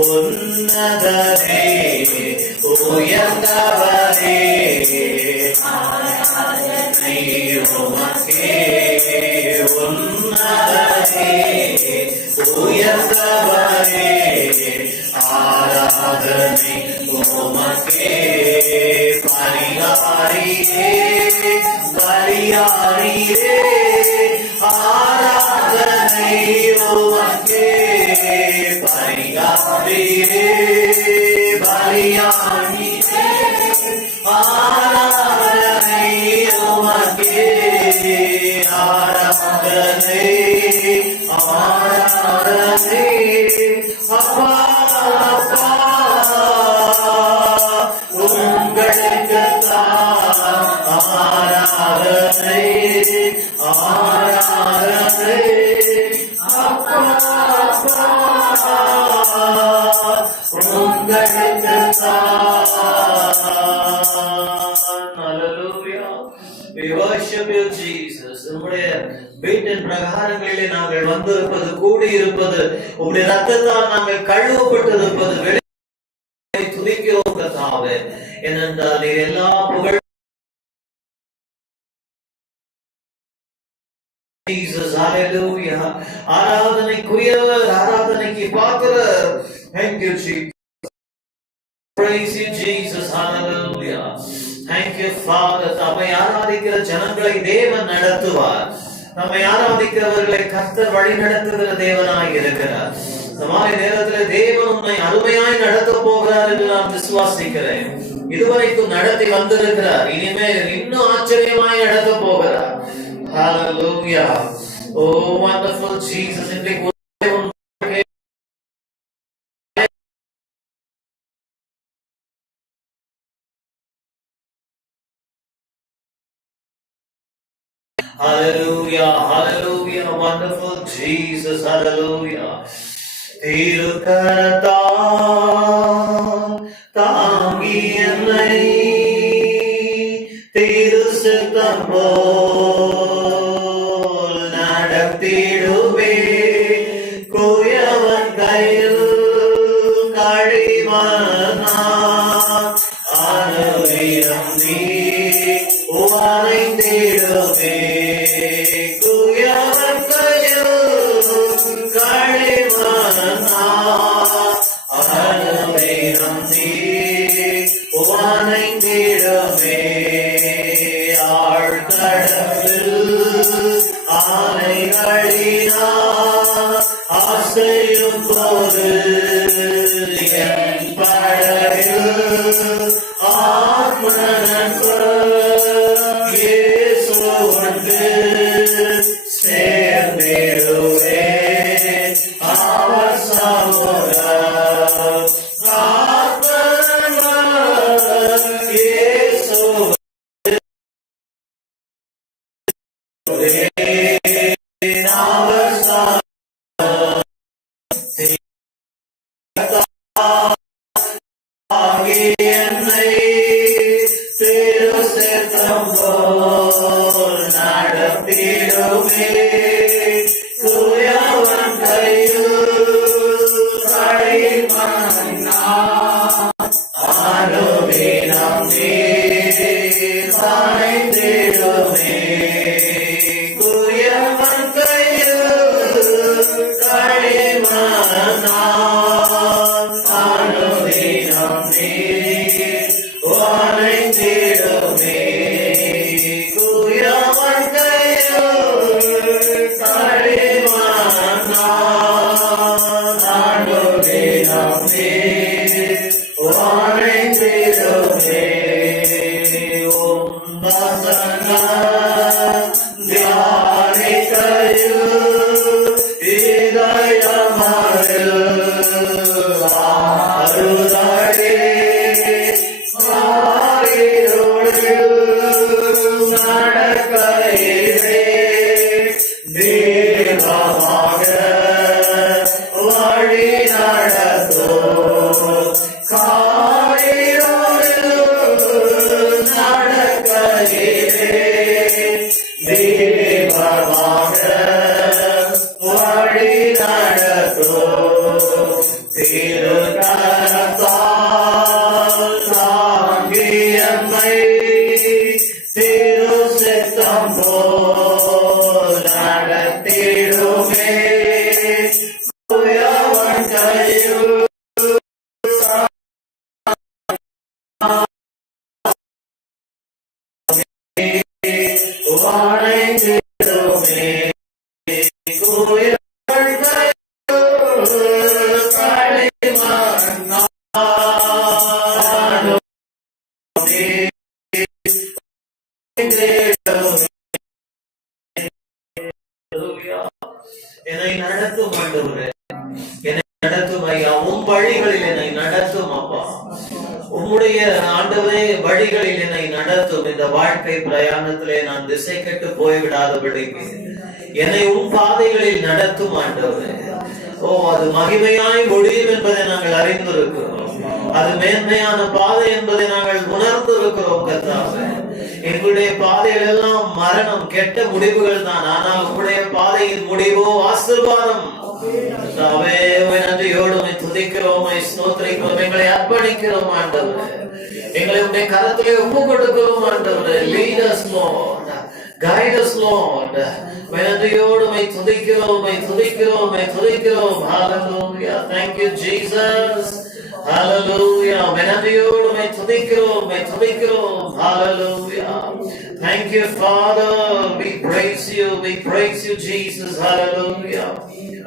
உன்னதரே உயர்ந்தவரே உமக்கே உன்னதரே உயர்ந்தவரே ஆராதனை உமக்கே பரிகாரியே பரிகாரியே ஆராதனை உமக்கே பரிகாரியே பரிகாரியே ஆராதனை உமக்கே ஆராதனை ஆராதனை அப்பா அப்பா உங்களுக்கு ஆராதனை ஆராதனை அப்பா அப்பா உங்களுக்கு Hallelujah. We worship you, Jesus. நம்முடைய வீட்டின் பிரகாரங்களிலே நாங்கள் வந்திருப்பது, கூடியிருப்பது, உம்முடைய ரத்தத்தால் நாங்கள் கழுவப்பட்டிருப்பது வெளியே துதிக்கிறோம் கர்த்தாவே. ஏனென்றால் நீர் எல்லா புகழ் Jesus, hallelujah. ஆராதனைக்குரியவர், ஆராதனைக்கு பாத்திரர். Thank you, Jesus. Praise you, Jesus, hallelujah. Thank you, Father. நம்மை ஆராதிக்கிற ஜனங்களை தேவன் நடத்துவார். நம்மை ஆராதிக்கிறவர்களை கர்த்தர் வழி நடத்துகிற தேவனாய் இருக்கிறார். இந்த மாதிரி நேரத்தில் தேவன் உன்னை அருமையாய் நடத்த போகிறார் என்று நான் விசுவாசிக்கிறேன். இதுவரைக்கும் நடத்தி வந்திருக்கிறார், இனிமேல் இன்னும் ஆச்சரியமாய் நடத்த போகிறார். Hallelujah. Oh, wonderful Jesus. இன்றைக்கு Hallelujah, hallelujah, wonderful Jesus, hallelujah. திருக்கரத்தால் தாங்கி என்னை திருசித்தம் போல் நடத்திடுவே, குயவன் கையில் களிமண்ணா அனுதினம் நீ உவனைந்திடுவே, குயவன் கையில் களிமண்ணா அனுதினம் நீ உவனைந்திடுவே, ஆழ்கடலில் ஆலைகளினால் ஆசையும் போது என் படகில் ஆத்மனன்பர் இயேசுவுண்டு சேர்ந்திடுவே, அவர் சமூகம் ஆத்மனன்பர் இயேசுவுண்டு அவர் சமூகம் என்னை திருசித்தம் போல் நடத்திடுவே, குயவன் கையில் களிமண்ணா அனுதினம் நீர் சாய்ந்திடுவே, குயவன் கையில் களிமண்ணா அனுதினம் நீர் வளைந்திடுவே, குயவன் கையில் போல் நடத்திடுமே தூயவன் கையில் வணைந்திடுமே தூயவன் கையில் களிமண்ணாடுமே என்னை நடத்தும் ஆண்டவரே, என்னை நடத்தும் ஐயா, உம் வழிகளில் என்னை நடத்தும் அப்பா. உம்முடைய ஆண்டவரே வழிகளில் என்னை நடத்தும். இந்த வாழ்க்கை பிரயாணத்திலே நான் திசை கெட்டு போய்விடாதபடிக்கு என்னை உம் பாதைகளில் நடத்தும் ஆண்டவரே. ஓ, அது மகிமையாய் முடியும் என்பதை நாங்கள் அறிந்திருக்கிறோம். அது மேன்மையான பாதை என்பதை நாங்கள் உணர்ந்திருக்கிறோம் கர்த்தாவே. எங்களுடைய பாதைகள் எல்லாம் மரணம், கெட்ட முடிவுகள் தான். ஆனால் உங்களுடைய பாதையின் முடிவோ ஆசீர்வாதம். நன்றியோடு துதிக்கிறோம், ஸ்தோத்திரிக்கிறோம், எங்களை அர்ப்பணிக்கிறோம் ஆண்டவரே. எங்களை உடைய கரத்திலே ஒப்பு கொடுக்கிறோம் ஆண்டவரே. Lead us Lord, guide us Lord. நன்றியோடு துதிக்கிறோம், துதிக்கிறோம், துதிக்கிறோம். Hallelujah. Thank you Jesus. Hallelujah. நன்றியோடு துதிக்கிறோம், துதிக்கிறோம். Hallelujah. Thank you Father. We praise you Jesus. Hallelujah.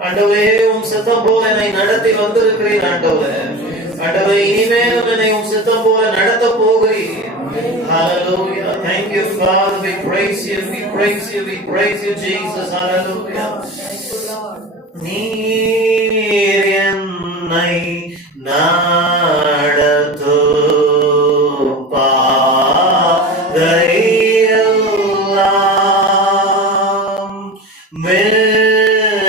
ஆண்டவரே, உம் சித்தம் போல என்னை நடத்தி வந்திருக்கிறீர் ஆண்டவரே. ஆண்டவரே, இனிமேலும் என்னை உம் சித்தம் போல நடத்த போகிறீர். Hallelujah. Thank you Father. We praise you Jesus. Hallelujah. நீர் என்னை நடத்தும் பாதையெல்லாம்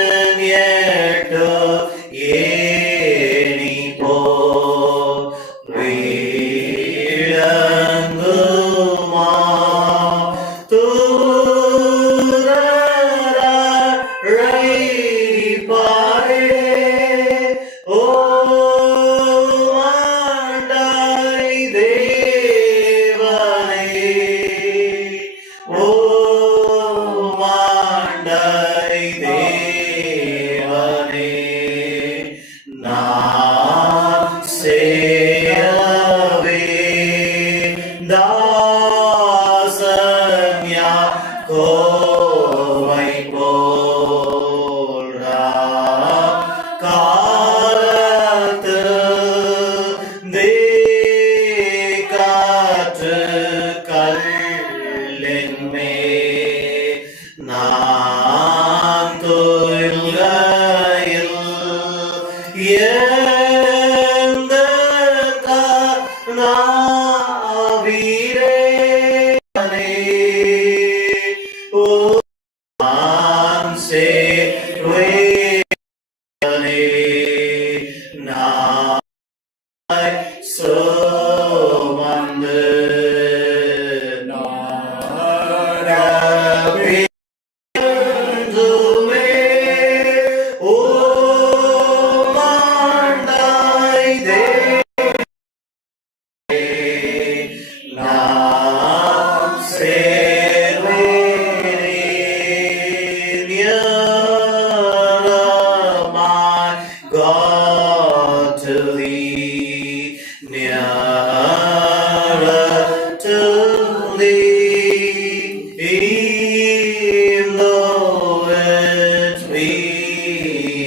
மென்யேட்டு ஏணி போல் விளங்குமா தூரரை பாரே. ஓ ஆண்டாய் தேவனே, ஓ ஆண்டாய் தேவனே, நான் சேரவே தாசன் யாக்கோபை போல் காலத்து காற்று கல்லின் மேல் நான் துயில்கையில் எந்த நாவீரே ஓ நான் சேர்வேனே நான் சுமந்து நாடவே ஓ ஆண்டாய் தேவனே, நான் சேர்வேனே. Nearer, my God, to thee, nearer to thee, though it be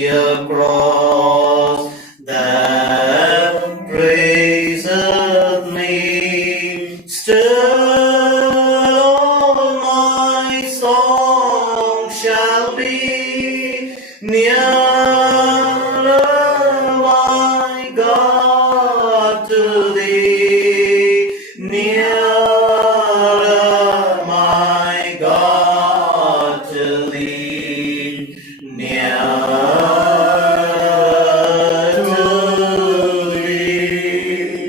a cross that praiseth me, still all my song shall be nearer, my God, to thee, nearer, my God, to thee, nearer to thee.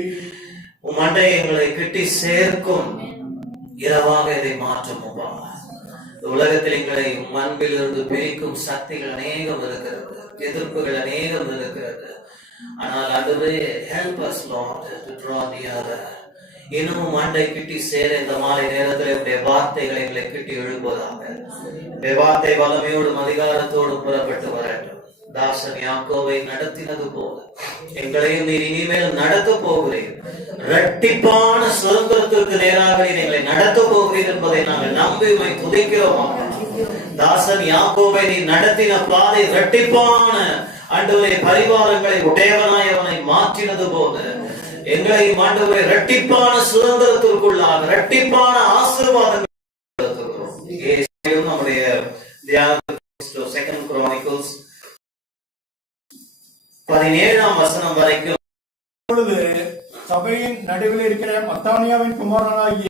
உமண்டை எங்களை கிட்டி சேர்க்கும் இரவாக இதை மாற்றும் அப்பா. உலகத்தில் எங்களை அன்பிலிருந்து பிரிக்கும் சக்திகள் அநேகம் இருக்கிறது, எதிர்ப்புகள் அநேகம் இருக்கிறது. ஆனால் அதுவே help us Lord to draw nearer. இன்னும் மண்டை கிட்டி சேர இந்த மாலை நேரத்தில் உடைய வார்த்தைகளை எங்களை கிட்டி எழுப்புவதாக. வார்த்தை வல்லமையோடும் அதிகாரத்தோடும் புறப்பட்டு வரட்டும். தாசன் யாக்கோவை நடத்தினது போல எங்களையும் நீர் இனிமேல் நடத்த போகிறீர். இரட்டிப்பான சுதந்திரத்திற்கு நேராக நீர் எங்களை நடத்த போகிறீர் என்பதை நாங்கள் நம்பி துதிக்கிறோம். தாசன் யாக்கோவை நீ நடத்தின பாதை இரட்டிப்பான ஆண்டவரே பரிவாரங்களை உடையவனாய் அவனை மாற்றினது போல எங்களை ஆண்டவரே இரட்டிப்பான சுதந்திரத்திற்குள்ளாக இரட்டிப்பான ஆசீர்வாதங்கள் நம்முடைய செகண்ட் குரோனிக்கல்ஸ் 17ஆம் வசனம் வரைக்கும். இப்பொழுது சபையின் நடுவில் இருக்கிற மத்தானியாவின் குமாரனாகிய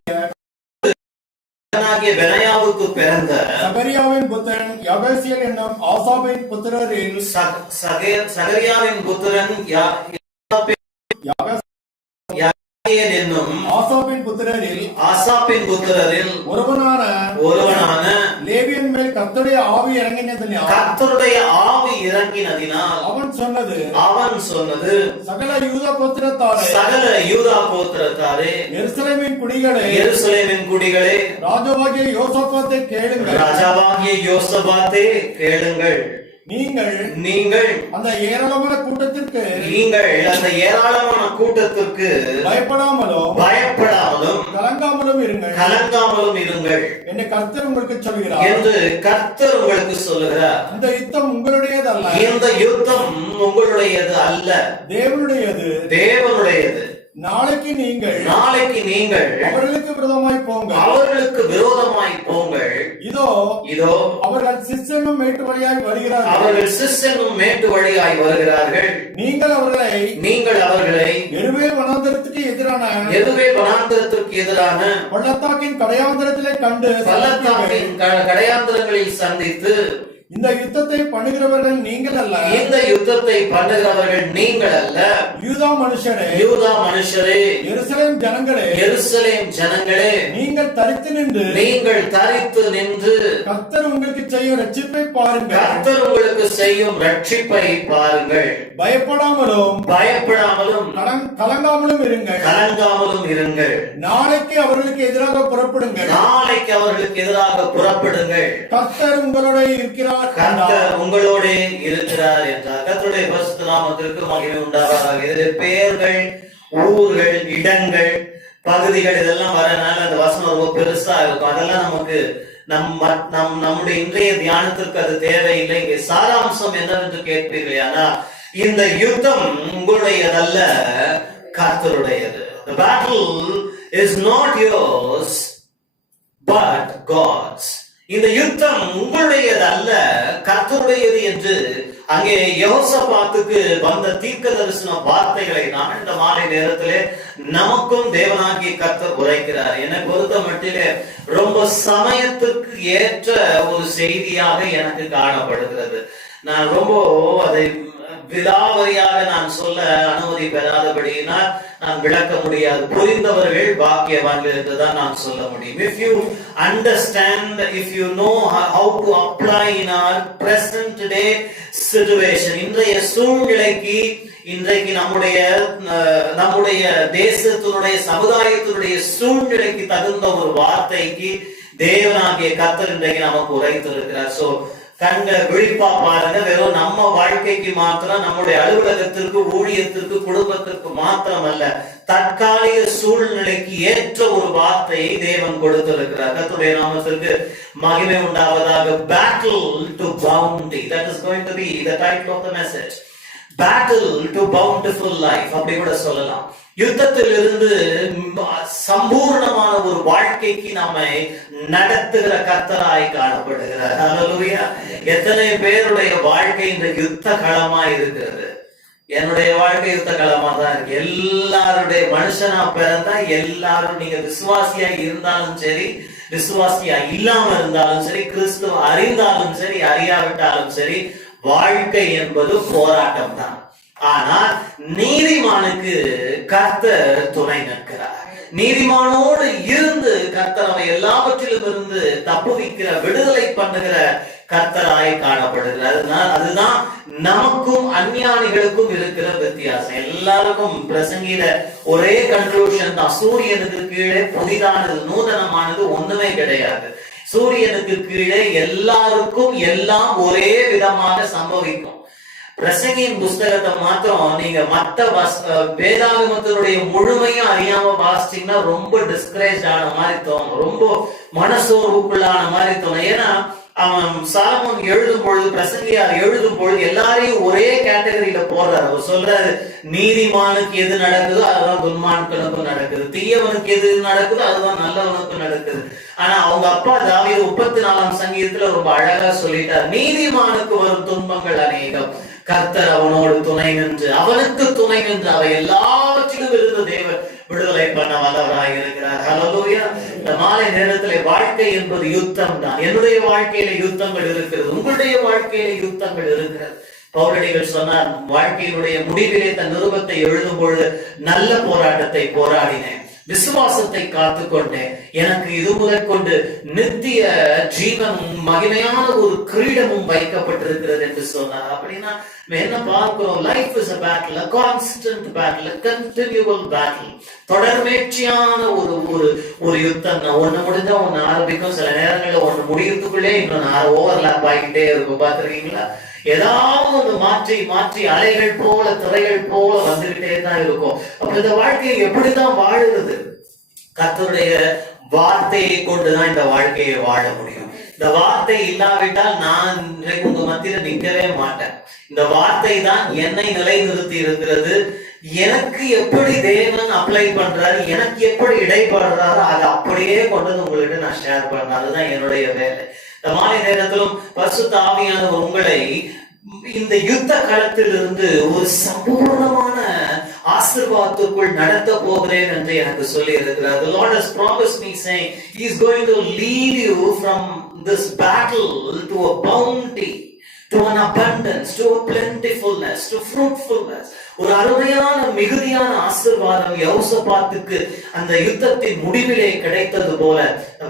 பெனாயாவுக்கு பிறந்த சகரியாவின் புத்திரன் யகசியல் என்னும் ஆசாபின் புத்திரரில் சகரியாவின் புத்திரன் என்னும் ஆசாபின் புத்திரரில் ஒருவனான லேவியன் மேல் கர்த்தருடைய ஆவி இறங்கினதினால் அவன் சொன்னது சகல யூதா கோத்திரத்தாரே எருசலேமின் குடிகளே ராஜாவாகிய யோசபாத்தை கேளுங்கள். நீங்கள் அந்த ஏராளமான கூட்டத்திற்கு பயப்படாமலும் கலங்காமலும் இருங்கள் என்று கர்த்தர் உங்களுக்கு சொல்லுகிறார். இந்த யுத்தம் உங்களுடையது அல்ல, தேவனுடையது. நாளைக்கு நீங்கள் அவர்களுக்கு விரோதமாய் போங்கள். இதோ அவர்கள் சிஸ்ஸென்னும் மேட்டு வழியாய் வருகிறார்கள். நீங்கள் அவர்களை எருவேல் வனாந்தரத்துக்கு எதிரான பள்ளத்தாக்கின் கடையாந்தரங்களில் சந்தித்து இந்த யுத்தத்தை பண்ணுகிறவர்கள் நீங்கள் அல்ல, யூதா மனுஷரே எருசலேம் ஜனங்களே நீங்கள் தரித்து நின்று கர்த்தர் உங்களுக்கு செய்யும் ரட்சிப்பை பாருங்கள். பயப்படாமலும் கலங்காமலும் இருங்கள். நாளைக்கு அவர்களுக்கு எதிராக புறப்படுங்கள். கர்த்தர் உங்களோட இருக்கிறார், உங்களோடு இருக்கிறார் என்றார். கர்த்தருடைய பரிசுத்த நாமத்திற்கு மகிமை உண்டாவதாக. இதில் பெயர்கள், ஊர்கள், இடங்கள், பகுதிகள் இதெல்லாம் வரனால அந்த வசனம் ரொம்ப பெருசா இருக்கும். அதெல்லாம் நமக்கு நம்முடைய இன்றைய தியானத்திற்கு அது தேவையில்லை. இங்கே சாராம்சம் என்னவென்று கேட்பீர்கள். ஆனா இந்த யுத்தம் உங்களுடையதல்ல, கர்த்தருடையது. The battle is not yours but God's. இந்த யுத்தம் உங்களுடையது அல்ல, கர்த்தருடையது என்று அங்கே யெகோஷாபாத்துக்கு வந்த தீர்க்க தரிசன வார்த்தைகளை நான் இந்த மாலை நேரத்திலே நமக்கும் தேவனாகிய கர்த்தர் உரைக்கிறார். என்னை பொறுத்த மட்டிலே ரொம்ப சமயத்துக்கு ஏற்ற ஒரு செய்தியாக எனக்கு காணப்படுகிறது. நான் ரொம்ப அதை விலாவரியாக நான் சொல்ல அனுமதி பெறாதபடியினால் நான் விளக்க முடியாது. புரிந்தவர்கள் பாக்கியவான்கள் என்றுதான் நான் சொல்ல முடியும். If you understand, if you know how to apply in our present day situation, இன்றைய சூழ்நிலைக்கு, இன்றைக்கு நம்முடைய தேசத்தினுடைய சமுதாயத்தினுடைய சூழ்நிலைக்கு தகுந்த ஒரு வார்த்தைக்கு தேவனாகிய கர்த்தர் இன்றைக்கு நமக்கு உரைத்திருக்கிறார். சோ கண்களை விழிப்பா பாருங்க. வெறும் நம்ம வாழ்க்கைக்கு மாத்திரம், நம்முடைய அலுவலகத்திற்கு, ஊழியத்திற்கு, குடும்பத்திற்கு மாத்திரம் அல்ல, தற்காலிக சூழ்நிலைக்கு ஏற்ற ஒரு வார்த்தையை தேவன் கொடுத்திருக்கிறார். கர்த்தருடைய நாமத்திற்கு மகிமை உண்டாவதாக. Battle to bounty, that is going to be the title of the message. Battle to bountiful life அப்படி கூட சொல்லலாம். யுத்தத்திலிருந்து சம்பூர்ணமான ஒரு வாழ்க்கைக்கு நம்மை நடத்துகிற கர்த்தராய் காணப்படுகிறார். ஹல்லேலூயா. எத்தனை பேருடைய வாழ்க்கை இந்த யுத்த களமா இருக்கிறது? என்னுடைய வாழ்க்கை யுத்த களமா தான் இருக்கு. எல்லாருடைய மனுஷனா பிறந்தா எல்லாரும், நீங்க விசுவாசியா இருந்தாலும் சரி, விசுவாசியா இல்லாம இருந்தாலும் சரி, கிறிஸ்துவ அறிந்தாலும் சரி, அறியாவிட்டாலும் சரி, வாழ்க்கை என்பது போராட்டம் தான். ஆனால் நீதிமானுக்கு கர்த்தர் துணை நிற்கிறார். நீதிமானோடு இருந்து கர்த்தர் அவன் எல்லாவற்றிலும் இருந்து தப்புவிக்கிற, விடுதலை பண்ணுகிற கர்த்தராய் காணப்படுகிறார். அதுதான் நமக்கும் அஞ்ஞானிகளுக்கும் இருக்கிற வித்தியாசம். எல்லாருக்கும் பிரசங்கிற ஒரே கன்க்ளூஷன் தான், சூரியனுக்கு கீழே புதிதானது நூதனமானது ஒண்ணுமே கிடையாது. சூரியனுக்கு கீழே எல்லாருக்கும் எல்லாம் ஒரே விதமாக சம்பவிக்கும். பிரசங்கியின் புஸ்தகத்தை மாத்திரம் நீங்க மற்ற வேதாகமத்தினுடைய முழுமையும் அறியாம வாசிச்சீங்கன்னா ரொம்ப டிஸ்கரேஜ் ஆன மாதிரி தோணும், ரொம்ப மனசோர்வுக்குள்ளான மாதிரி தோணும். ஏன்னா அவன் சாலமோன் எழுதும் பொழுது, பிரசங்கியார் எழுதும் பொழுது எல்லாரையும் ஒரே கேட்டகரியில போடுறாரு. அவர் சொல்றாரு, நீதிமானுக்கு எது நடக்குதோ அதுதான் துன்மான்களுக்கும் நடக்குது, தீயவனுக்கு எது நடக்குதோ அதுதான் நல்லவனுக்கும் நடக்குது. ஆனா அவங்க அப்பா தாவீது 34ஆம் சங்கீதத்துல ரொம்ப அழகா சொல்லிட்டார், நீதிமானுக்கு வரும் துன்பங்கள் அநேகம், கர்த்தர் அவனோடு துணை நின்று அவனுக்கு துணை நின்று அவை எல்லாவற்றிலும் இருந்து தேவன் விடுதலை பண்ண வல்லவராக இருக்கிறார். ஹல்லேலூயா. இந்த மாலை நேரத்திலே வாழ்க்கை என்பது யுத்தம் தான். என்னுடைய வாழ்க்கையில யுத்தங்கள் இருக்கிறது, உங்களுடைய வாழ்க்கையில யுத்தங்கள் இருக்கிறது. பவுலடிகள் சொன்னார், வாழ்க்கையினுடைய முடிவிலே தன் நிருபத்தை எழுதும் பொழுது நல்ல போராட்டத்தை போராடினேன், விசுவாசத்தை காத்துக்கொண்டேன், எனக்கு இது முதல் கொண்டு நித்திய ஜீவனும் மகிமையான ஒரு கிரீடமும் வைக்கப்பட்டிருக்கிறது என்று சொன்னார். அப்படின்னா என்ன பார்க்கிறோம்? Life is a battle, a constant battle, a continual battle. தொடர்மேட்சியான ஒரு யுத்தம். ஒண்ணு முடிஞ்சா ஒண்ணு ஆரம்பிக்கும், சில நேரங்களில் ஒண்ணு முடியறதுக்குள்ளே இன்னொன்னு ஓவர்லாப் ஆகிட்டே இருக்கும். பாத்துருக்கீங்களா? ஏதாவது ஒன்று மாற்றி மாற்றி அலைகள் போல திரைகள் போல வந்துகிட்டே தான் இருக்கும். அப்ப இந்த வாழ்க்கையை எப்படிதான் வாழுறது? கர்த்தருடைய வார்த்தையை கொண்டுதான் இந்த வாழ்க்கையை வாழ முடியும். இந்த வார்த்தை இல்லாவிட்டால் நான் இன்றைக்கு உங்க மத்தியில நிற்கவே மாட்டேன். இந்த வார்த்தை தான் என்னை நிலைநிறுத்தி இருக்கிறது. எனக்கு எப்படி தேவன் அப்ளை பண்றாரு, எனக்கு எப்படி இடைப்படுறாரு, அதை அப்படியே கொண்டு உங்கள்கிட்ட நான் ஷேர் பண்றேன். அதுதான் என்னுடைய வேலை. இந்த மாலை நேரத்திலும் பரிசுத்த ஆவியானவர் உங்களை இந்த யுத்த களத்தில் இருந்து ஒரு சம்பூர்ணமான ஆசீர்வாதத்துக்குள் நடத்த போகிறேன் என்று எனக்கு சொல்லி இருக்கிறார். The Lord has promised me saying he is going to lead you from this battle to a bounty, to an abundance, to a plentifulness, to fruitfulness. ஒரு அருமையான மிகுதியான ஆசீர்வாதம் யோசபாத்துக்கு அந்த யுத்தத்தின் முடிவிலே கிடைத்தது போல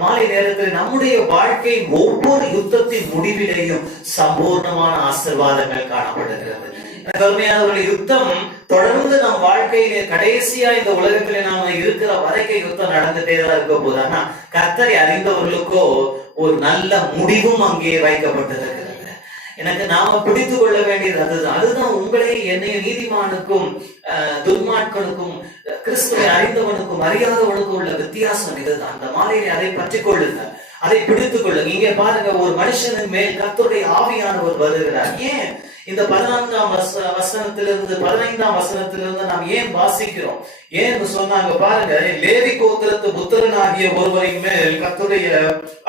மாலை நேரத்தில் நம்முடைய வாழ்க்கை ஒவ்வொரு யுத்தத்தின் முடிவிலேயும் சம்பூர்ணமான ஆசீர்வாதங்கள் காணப்படுகிறது. கருமையானவர்கள், யுத்தம் தொடர்ந்து நம் வாழ்க்கையிலே கடைசியா இந்த உலகத்திலே நாம இருக்கிற வரைக்கும் யுத்தம் நடந்துட்டே தான் இருக்க போது. ஆனா கர்த்தரை அறிந்தவர்களுக்கோ ஒரு நல்ல முடிவும் அங்கே வைக்கப்பட்டிருக்கிறது. எனக்கு நாம பிடித்து கொள்ள வேண்டியது அதுதான் உங்களை என்னைய நீதிமானுக்கும் துன்மார்க்கனுக்கும் கிறிஸ்துவை அறிந்தவனுக்கும் அறியாதவனுக்கும் உள்ள வித்தியாசம் இதுதான். அந்த மாலையிலே அதை பற்றி கொள்ளுங்க, அதை பிடித்துக் கொள்ளுங்க. இங்கே பாருங்க, ஒரு மனுஷனின் மேல் கர்த்தருடைய ஆவியானவர் வருகிறார். ஏன் இந்த 14ஆம் வசனத்திலிருந்து 15ஆம் வசனத்திலிருந்து நாம் ஏன் வாசிக்கிறோம்? ஏன்னு சொன்னாங்க பாருங்க, லேவி கோத்திரத்து புத்திரனாகிய ஒருவரின் மேல் கர்த்தருடைய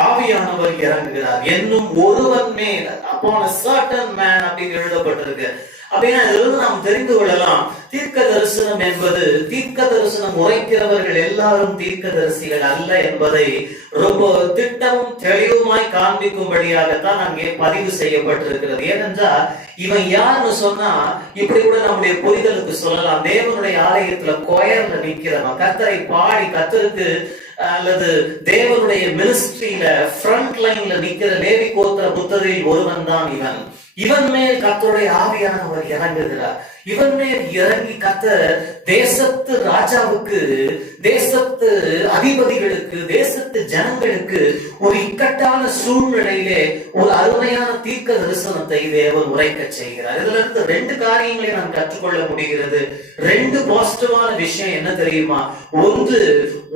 ஆவியானவர் இறங்குகிறார், என்னும் ஒருவன் மேல், upon a certain man அப்படின்னு எழுதப்பட்டிருக்கு. அப்படின்னா இதிலிருந்து நாம் தெரிந்து கொள்ளலாம், தீர்க்க தரிசனம் என்பது, தீர்க்க தரிசனம் உரைக்கிறவர்கள் எல்லாரும் தீர்க்க தரிசிகள் அல்ல என்பதை ரொம்ப திட்டமும் தெளிவுமாய் காண்பிக்கும்படியாகத்தான் அங்கே பதிவு செய்யப்பட்டிருக்கிறது. ஏனென்றால் இவன் யாருன்னு சொன்னா இப்படி கூட நம்முடைய புரிதலுக்கு சொல்லலாம். தேவனுடைய ஆலயத்துல கொயர்ல நிக்கிறவன், கர்த்தரை பாடி கர்த்தருக்கு அல்லது தேவனுடைய மினிஸ்ட்ரியில ஃப்ரண்ட் லைன்ல நிக்கிற லேவி கோத்திர புத்தரில் ஒருவன் தான் இவன். இவன் மேல் கர்த்தருடைய ஆவியானவர் இறங்குகிறார். இவன் மேல் இறங்கி கர்த்தர் தேசத்து ராஜாவுக்கு, தேசத்து அதிபதிகளுக்கு, தேசத்து ஜனங்களுக்கு ஒரு இக்கட்டான சூழ்நிலையிலே ஒரு அருமையான தீர்க்க தரிசனத்தை தேவன் உரைக்க செய்கிறார். இதுல இருந்து 2 காரியங்களை நாம் கற்றுக்கொள்ள முடிகிறது. 2 பாசிட்டிவான விஷயம் என்ன தெரியுமா? ஒன்று,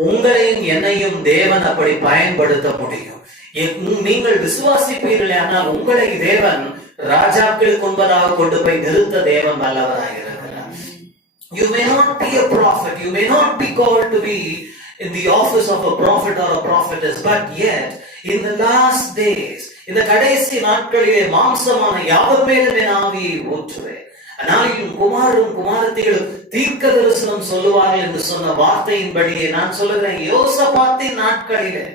உங்களையும் என்னையும் தேவன் அப்படி பயன்படுத்த முடியும். நீங்கள் விசுவாசிப்பீர்களே, ஆனால் உங்களை தேவன் ராஜாக்களுக்கு முன்பதாக கொண்டு போய் நிறுத்த தேவன் வல்லவராக இருக்கிறார். You may not be a prophet, you may not be called to be in the office of a prophet or a prophetess, but yet in the last days, இந்த கடைசி நாட்களிலே மாம்சமான யாவர் மேலும் என் ஆவியை ஊற்றுவேன், ஆனாலும் குமாரரும் குமாரத்திகளும் தீர்க்க தரிசனம் சொல்லுவார்கள் என்று சொன்ன வார்த்தையின்படியே நான் சொல்லுகிறேன், யோசபாத்தின் நாட்களிலே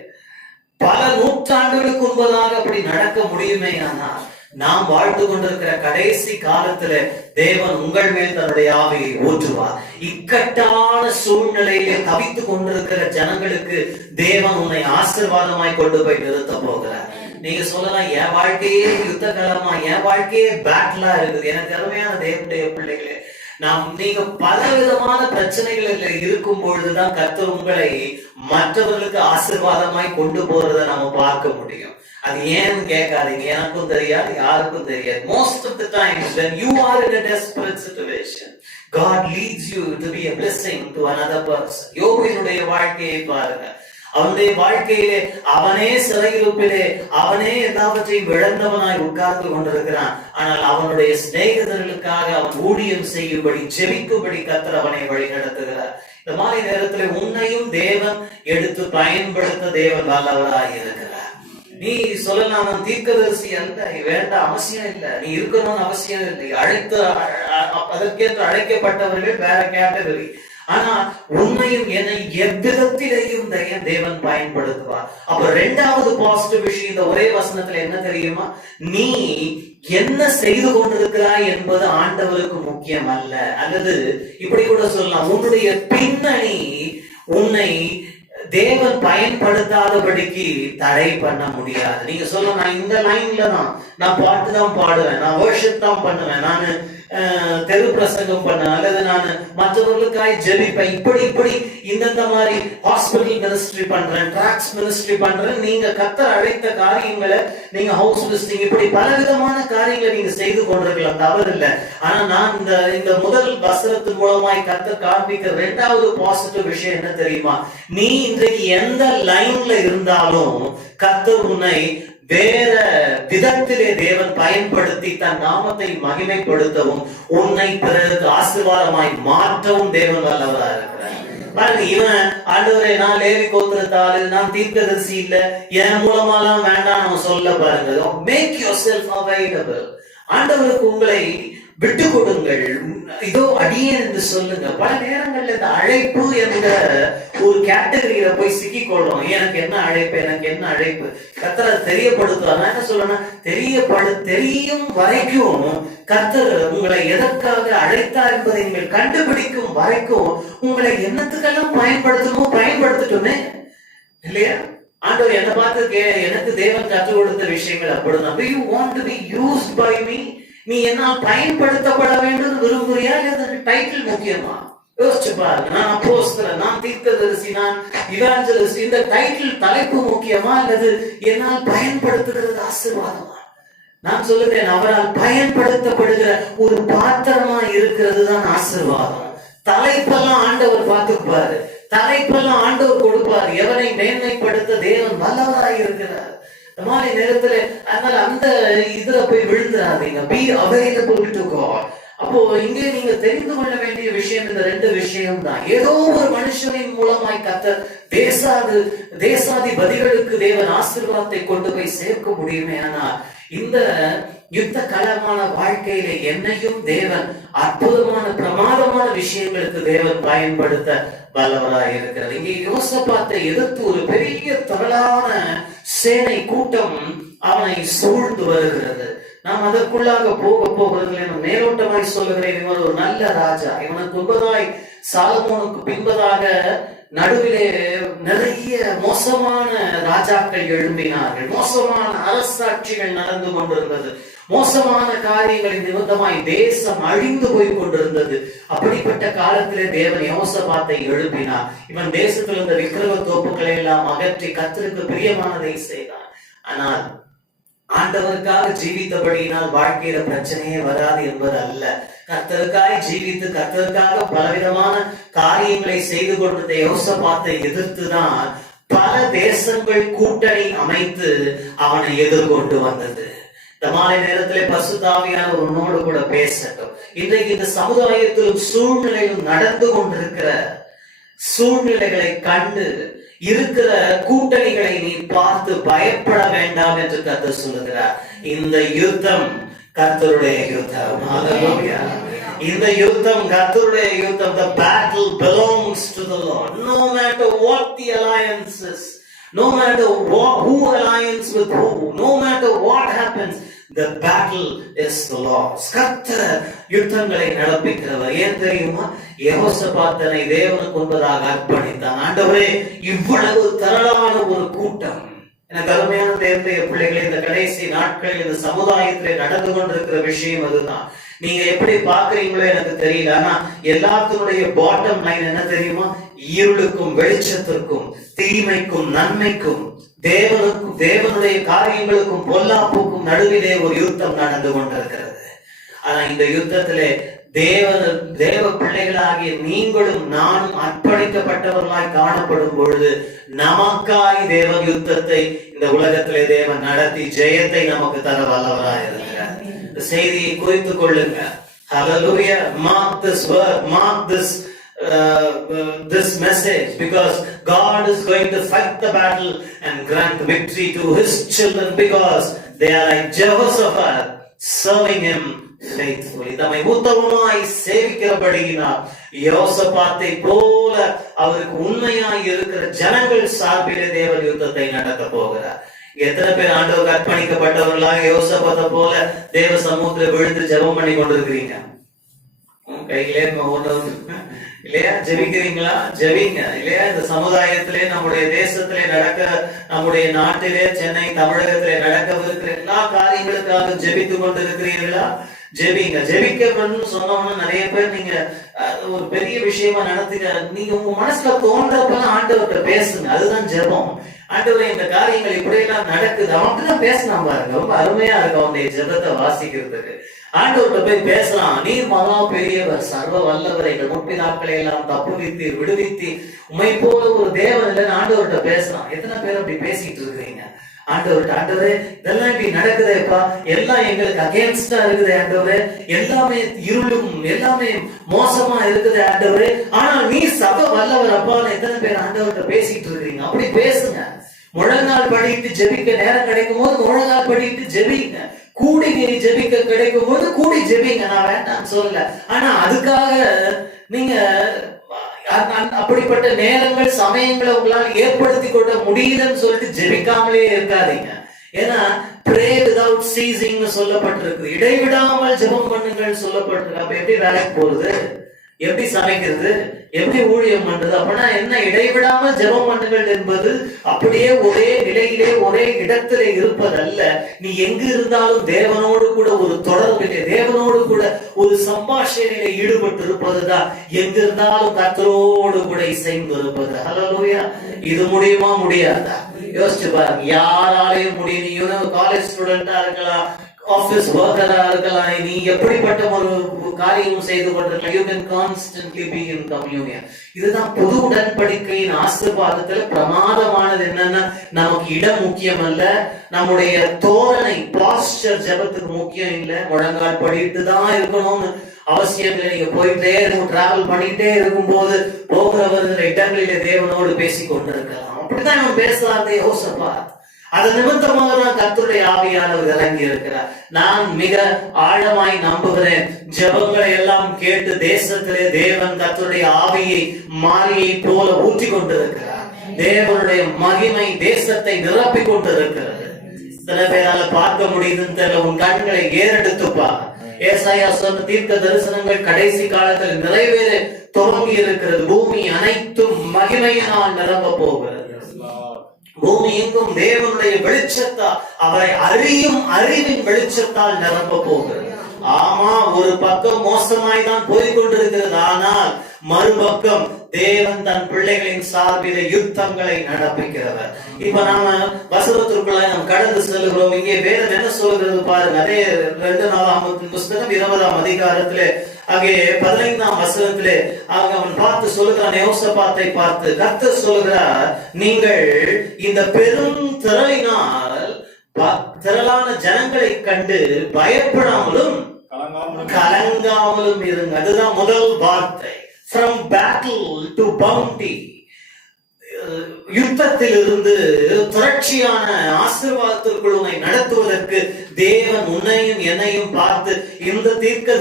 பல நூற்றாண்டுகளுக்கு முன்பதாக அப்படி நடக்க முடியுமே. ஆனால் நாம் வாழ்ந்து கொண்டிருக்கிற கடைசி காலத்துல தேவன் உங்கள் மேல் தன்னுடைய ஆவியை ஊற்றுவார். இக்கட்டான சூழ்நிலையிலே தவித்துக் கொண்டிருக்கிற ஜனங்களுக்கு தேவன் உன்னை ஆசீர்வாதமாய் கொண்டு போய் நிறுத்த போகிறார். நீங்க சொல்லலாம், என் வாழ்க்கையே யுத்த காலமா, என் வாழ்க்கையே பேட்டிலா இருக்குது. எனக்கு அருமையான தேவனுடைய பிள்ளைகளே, நீங்க பல விதமான பிரச்சனைகள் இருக்கும் பொழுதுதான் கர்த்தர் உங்களை மற்றவர்களுக்கு ஆசீர்வாதமாய் கொண்டு போறதை நம்ம பார்க்க முடியும். அது ஏன்னு கேட்காதீங்க, எனக்கும் தெரியாது, யாருக்கும் தெரியாது. Most of the times when you are in a desperate situation, God leads you to be a blessing to another person. யோபுவினுடைய வாழ்க்கையை பாருங்க. அவனுடைய வாழ்க்கையிலே அவனே சிறையிருப்பிலே அவனே எல்லாவற்றையும் இழந்தவனாய் உட்கார்ந்து கொண்டிருக்கிறான். ஆனால் அவனுடைய சிநேகிதர்களுக்காக அவன் ஊழியம் செய்யும்படி, ஜெபிக்கும்படி கர்த்தர் அவனை வழி நடத்துகிறார். இந்த மாதிரி நேரத்தில் உன்னையும் தேவன் எடுத்து பயன்படுத்த தேவன் வல்லவராய் இருக்கிறார். நீ சொல்லலாம், நான் தீர்க்கதரிசி அல்ல, வேண்டாம், அவசியம் இல்லை, நீ இருக்கணும்னு அவசியம் இல்லை. அதற்கேற்ற அழைக்கப்பட்டவர்கள் வேற கேட்டகரி. ஆனா உன்னையும் என்னை எவ்விதத்திலையும் தேவன் பயன்படுத்துவார். அப்ப ரெண்டாவது பாசிட்டிவ் விஷயம் இந்த ஒரே வசனத்துல என்ன தெரியுமா? நீ என்ன செய்து கொண்டிருக்கிறாய் என்பது ஆண்டவருக்கு முக்கியம் அல்ல. அல்லது இப்படி கூட சொல்லலாம், உன்னுடைய பின்னணி உன்னை தேவன் பயன்படுத்தாதபடிக்கு தடை பண்ண முடியாது. நீங்க சொல்ல, நான் இந்த லைன்ல தான், நான் பாட்டு தான் பாடுவேன், நான் வர்ஷிப் தான் பண்ணுவேன், நான் தெரு பிரசங்கம் பண்ண, அல்லது நான் மற்றவர்களுக்காய் ஜெபிப்பேன், இப்படி இந்த மாதிரி ஹாஸ்பிட்டல் மினிஸ்ட்ரி பண்றேன், ட்ராக்ஸ் மினிஸ்ட்ரி பண்றேன். நீங்க கர்த்தர் அழைத்த காரியங்களை, நீங்க ஹவுஸ் லிஸ்டிங், இப்படி பலவிதமான காரியங்களை நீங்க செய்து கொண்டிருக்கலாம், தவறு இல்லை. ஆனா நான் இந்த முதல் வசனத்தின் மூலமாய் கர்த்தர் காண்பிக்கிற இரண்டாவது பாசிட்டிவ் விஷயம் என்ன தெரியுமா? நீ இன்றைக்கு எந்த லைன்ல இருந்தாலும் கர்த்தர் உன்னை வேற விதத்திலே தேவன் பயன்படுத்தி தன் நாமத்தை மகிமைப்படுத்தவும் உன்னை பிறகு ஆசீர்வாதமாய் மாற்றவும் தேவன் வல்லவரா இருக்கிறார். பாருங்க, இவன் ஆண்டவரே நான் லேவி கோத்திரத்தாளு, நான் தீர்க்கதரிசி இல்ல, என் மூலமாலாம் வேண்டாம் நம்ம சொல்ல பாருங்க. Make yourself available. ஆண்டவருக்கு உங்களை விட்டு கொடுங்கள், இதோ அடியேன் என்று சொல்லுங்க. பல நேரங்கள்ல இந்த அழைப்பு என்ற ஒரு கேட்டகரியில போய் சிக்கி கொள்றோம். எனக்கு என்ன அழைப்பு, எனக்கு என்ன அழைப்பு, கர்த்தரை தெரியப்படுத்துவார். நான் என்ன சொல்லணும், தெரியும் வரைக்கும் கர்த்தர் உங்களை எதற்காக அழைத்தார் என்பதை நீங்கள் கண்டுபிடிக்கும் வரைக்கும் உங்களை என்னத்துக்கெல்லாம் பயன்படுத்தட்டுமே இல்லையா? ஆண்டவர் என்ன பார்த்து எனக்கு தேவன் கற்றுக் கொடுத்த விஷயங்கள் அப்படிதான். Do you want to be used by me? நீ என்ன பயன்படுத்தப்பட வேண்டும் விரும்புறியா? இல்ல டைட்டில் முக்கியமா? யோசிச்சு பாருங்க. நான் அப்போஸ்தலன், நான் தீர்க்கதரிசி, நான் இவாஞ்சலிஸ்ட், இந்த டைட்டில் தலைப்பு முக்கியமா? அல்லது என்னால் பயன்படுத்துகிறது ஆசீர்வாதமா? நான் சொல்லுகிறேன், அவரால் பயன்படுத்தப்படுகிற ஒரு பாத்திரமா இருக்கிறது தான் ஆசீர்வாதம். தலைப்பெல்லாம் ஆண்டவர் பார்த்துப்பாரு, தலைப்பெல்லாம் ஆண்டவர் கொடுப்பாரு. எவனை மேன்மைப்படுத்த தேவன் வல்லவராய் இருக்கிறார். இந்த மாதிரி நேரத்துல அதனால அந்த இதுல போய் விழுந்துடாதீங்க. Be available to God. அப்போ இங்கே நீங்க தெரிந்து கொள்ள வேண்டிய விஷயம் இந்த ரெண்டு விஷயம் தான். ஏதோ ஒரு மனுஷனின் மூலமாய் கர்த்தர் தேசாதிபதிகளுக்கு தேவன் ஆசீர்வாதத்தை கொண்டு போய் சேர்க்க முடியுமே. ஆனால் இந்த யுத்த களமான வாழ்க்கையில என்னையும் தேவன் அற்புதமான பிரமாதமான விஷயங்களுக்கு தேவன் பயன்படுத்த வல்லவராய் இருக்கிறது. இங்கே யோசபாத்தை எதிர்த்து ஒரு பெரிய திரளான சேனை கூட்டம் அவனை சூழ்ந்து வருகிறது. நாம் அதற்குள்ளாக போகிறது மேலோட்டமாய் சொல்லுகிறேன். இவன் ஒரு நல்ல ராஜா. இவனுக்கு முன்பதாய் சாலமோனுக்கு பின்பதாக நடுவிலே நிறைய மோசமான ராஜாக்கள் எழும்பினார்கள். மோசமான அரசாட்சிகள் நடந்து கொண்டிருந்தது. மோசமான காரியங்களின் நிமித்தமாய் தேசம் அழிந்து போய் கொண்டிருந்தது. அப்படிப்பட்ட காலத்திலே தேவன் யோசபாத்தை எழுப்பினார். இவன் தேசத்தில் இருந்த விக்கிரக தோப்புகளை எல்லாம் அகற்றி கர்த்தருக்கு பிரியமானதை செய்தான். ஆனால் ஆண்டவருக்காக ஜீவித்தபடியினால் வாழ்க்கையில பிரச்சனையே வராது என்பது அல்ல. கர்த்தருக்காய் ஜீவித்து கர்த்தருக்காக பலவிதமான காரியங்களை செய்து கொண்டிருந்த யோசபாத்தை எதிர்த்துதான் பல தேசங்கள் கூட்டணி அமைத்து அவனை எதிர்கொண்டு வந்தது. இந்த மாலை நேரத்திலே பரிசுத்த ஆவியானவர் உன்னோடு கூட பேசட்டும். இன்றைக்கு இந்த சமுதாயத்திலும் சூழ்நிலையிலும் நடந்து கொண்டிருக்கிற சூழ்நிலைகளை கண்டு இருக்கிற கூட்டணிகளை நீ பார்த்து பயப்பட வேண்டாம் என்று கர்த்தர் சொல்லுகிறார். இந்த யுத்தம் கர்த்தருடைய யுத்தம். ஹல்லேலூயா. இந்த யுத்தம் கர்த்தருடைய யுத்தம். The battle belongs to the Lord. No matter what the alliance is, no matter who alliance with who, no matter what happens, the battle is the Lord's. கர்த்தர் யுத்தங்களை நடப்பிக்கிறவர். ஏன் தெரியுமா? யெகோசபாத்தனை தேவனுக்கு முன்பதாக அர்ப்பணித்தான். ஆண்டவரே, இவ்வளவு திரளான ஒரு கூட்டம் எனக்கு அருமையான தேவனுடைய பிள்ளைகளை, இந்த கடைசி நாட்களில் இந்த சமுதாயத்திலே நடந்து கொண்டிருக்கிற விஷயம் அதுதான். நீங்க எப்படி பாக்குறீங்களோ எனக்கு தெரியல, ஆனா எல்லாத்தினுடைய பாட்டம் லைன் என்ன தெரியுமா? இருளுக்கும் வெளிச்சத்திற்கும், தீமைக்கும் நன்மைக்கும், தேவனுக்கும் தேவனுடைய காரியங்களுக்கும் பொல்லாப்புக்கும் நடுவிலே ஒரு யுத்தம் நடந்து கொண்டிருக்கிறது. ஆனா இந்த யுத்தத்திலே தேவ பிள்ளைகளாகிய நீங்களும் நானும் அர்ப்பணிக்கப்பட்டவர்களாய் காணப்படும் பொழுது நமக்காய் தேவன் யுத்தத்தை இந்த உலகத்திலே தேவன் நடத்தி ஜெயத்தை நமக்கு தர வல்லவராய் இருக்கிறார். இந்த செய்தியை குறித்துக் கொள்ளுங்க. Hallelujah. Mark this word, mark this message, because God is going to fight the battle and grant victory to his children, because they are like Jehoshaphat serving him faithfully. தம்மை உத்தமமாய் சேவிக்கிறபடியினால் யோசபாத்தை போல அவருக்கு உண்மையாய் இருக்கிற ஜனங்கள் சார்பிலே தேவன் யுத்தத்தை நடத்த போகிறார். எத்தனை பேர் ஆண்டவருக்கு அர்ப்பணிக்கப்பட்டவர்களாக யோசபாத்தை போல தேவ சமூகத்தில் விழுந்து ஜெபம் பண்ணி கொண்டிருக்கிறீங்க? கையிலே இல்லையா? ஜெபிக்கிறீங்களா? ஜெபிங்க இல்லையா? இந்த சமுதாயத்திலே, நம்முடைய தேசத்திலே நடக்க, நம்முடைய நாட்டிலே, சென்னை தமிழகத்திலே நடக்கவிருக்கிற எல்லா காரியங்களுக்காக ஜெபித்துக் கொண்டிருக்கிறீர்களா? ஜெபிங்க. ஜெபிக்கணும்னு சொன்னோம்னா நிறைய பேர் நீங்க ஒரு பெரிய விஷயமா நடத்துங்க. நீங்க உங்க மனசுல தோன்றப்பெல்லாம் ஆண்டவர்கிட்ட பேசுங்க. அதுதான் ஜெபம். ஆண்டவரே, இந்த காரியங்கள் இப்படியெல்லாம் நடக்குது, அவன்கிட்ட பேசலாம் பாருங்க. ரொம்ப அருமையா இருக்கும் அவனுடைய ஜெபத்தை வாசிக்கிறதுக்கு. ஆண்டவர்கிட்ட போய் பேசலாம். நீர் மகா பெரியவர், சர்வ வல்லவரை, முற்பிதாக்களை எல்லாம் தப்புவித்தீர், விடுவித்தீர், உம்மை போல ஒரு தேவன் இல்லைன்னு ஆண்டவர்கிட்ட பேசலாம். எத்தனை பேர் அப்படி பேசிட்டு இருக்கிறீங்க? ஆண்டவரே, இதெல்லாம் இப்படி நடக்குதேப்பா, எல்லாம் எங்களுக்கு அகேன்ஸ்டா இருக்குது ஆண்டவரே, எல்லாமே இருளும் எல்லாமே மோசமா இருக்குது ஆண்டவரே, ஆனா நீ சர்வ வல்லவர் அப்பான்னு எத்தனை பேர் ஆண்டவர்கிட்ட பேசிட்டு இருக்கிறீங்க? அப்படி பேசுங்க. முழங்கால் படிட்டு ஜெபிக்க நேரம் கிடைக்கும் போது முழங்கால் படிட்டு ஜெபிங்க. கூடி ஜெபிக்க கிடைக்கும் போது கூடி ஜெபிங்க. நான் வேண்டாம் சொல்லல, ஆனா அதுக்காக நீங்க அப்படிப்பட்ட நேரங்கள் சமயங்களை உங்களால் ஏற்படுத்தி கொள்ள முடியுதுன்னு சொல்லிட்டு ஜெபிக்காமலே இருக்காதீங்க. ஏன்னா pray without ceasing சொல்லப்பட்டிருக்கு. இடைவிடாமல் ஜெபம் பண்ணுங்கள் சொல்லப்பட்டிருக்கு. அப்ப எப்படி வேலைக்கு போறது? எப்படி சமைக்கிறது? எப்படி ஊழியம் பண்றது? அப்படின்னா என்ன? இடைவிடாமல் ஜெபம் பண்ணுங்கள் என்பது அப்படியே ஒரே நிலையிலே ஒரே இடத்திலே இருப்பதல்ல. நீ எங்கு இருந்தாலும் தேவனோடு கூட ஒரு தொடர்பிலே, தேவனோடு கூட ஒரு சம்பாஷணையிலே ஈடுபட்டு இருப்பதுதான் எங்கு இருந்தாலும் கர்த்தரோடு கூட இசைந்து இருப்பது. ஹல்லேலூயா. இது முடியுமா? முடியாதா? யோசிச்சு பாருங்க. யாராலையும் முடியும். நீ காலேஜ் ஸ்டூடெண்டா இருக்கலாம், ஆபீஸ் ஒர்க்கரா இருக்கலாம், நீ எப்படிப்பட்ட ஒரு காரியம் செய்து கொண்டிருக்கலாம். You can constantly be in communion. இதுதான் புது உடன்படிக்கையின் ஆசீர்வாதத்துல பிரமாதமானது. என்னன்னா, நமக்கு இடம் முக்கியம் அல்ல, நம்முடைய தோரணை பாஸ்டர் ஜெபத்துக்கு முக்கியம் இல்லை. முழங்கால் படிட்டு தான் இருக்கணும்னு அவசியம் இல்லை. நீங்க போயிட்டே இருக்கும், டிராவல் பண்ணிட்டே இருக்கும் போது போகிற வருகிற இடங்களிலே தேவனோடு பேசி கொண்டிருக்கலாம். அப்படித்தான் நம்ம பேசலாம். யோசபாத் அது நிமித்தமாக தான் கர்த்தருடைய ஆவியானவர் இறங்கி இருக்கிறார். நான் மிக ஆழமாய் நம்புகிறேன், ஜெபங்களை எல்லாம் கேட்டு தேசத்திலே தேவன் கர்த்தருடைய ஆவியை மாரியை போல ஊற்றி கொண்டிருக்கிறார். தேவனுடைய மகிமை தேசத்தை நிரப்பிக் கொண்டிருக்கிறது. சில பேரால பார்க்க முடியுதுன்னு தெரியல. உன் கண்களை ஏறெடுத்துப்பா. ஏசாயா சொன்ன தீர்க்க தரிசனங்கள் கடைசி காலத்தில் நிறைவேற துவங்கி இருக்கிறது. பூமி அனைத்தும் மகிமையினால் நிரம்ப போகிறது. பூமி எங்கும் தேவனுடைய வெளிச்சத்தால், அவரை அறியும் அறிவின் வெளிச்சத்தால் நிரம்ப போகிறது. ஆமா, ஒரு பக்கம் மோசமாய் தான் போய்கொண்டிருக்கிறது, ஆனால் மறுபக்கம் தேவன் தன் பிள்ளைகளின் சார்பிலே யுத்தங்களை நடப்பிக்கிறவர். இப்ப நாம வசனத்திற்குள்ள நாம் கடந்து செல்கிறோம். இங்கே வேதம் என்ன சொல்கிறது பாருங்க. அதே 2 நாளாகமத்தின் புஸ்தகம் 20ஆம் அதிகாரத்திலே அங்கே 15ஆம் வசனத்திலே அவன் பார்த்து சொல்லுகிறான், யோசபாத்தை பார்த்து கர்த்தர் சொல்லுகிறார், நீங்கள் இந்த பெரும் திரளினால் திரளான ஜனங்களை கண்டு பயப்படாமலும் கலங்காமலும் இருங்க. அதுதான் முதல் வார்த்தை. From battle to bounty. யுத்தத்தில் இருந்து தொடர்ச்சியான ஆசீர்வாதத்திற்குள் உன்னை நடத்துவதற்கு தேவன் உன்னையும் என்னையும் பார்த்து இந்த தீர்க்க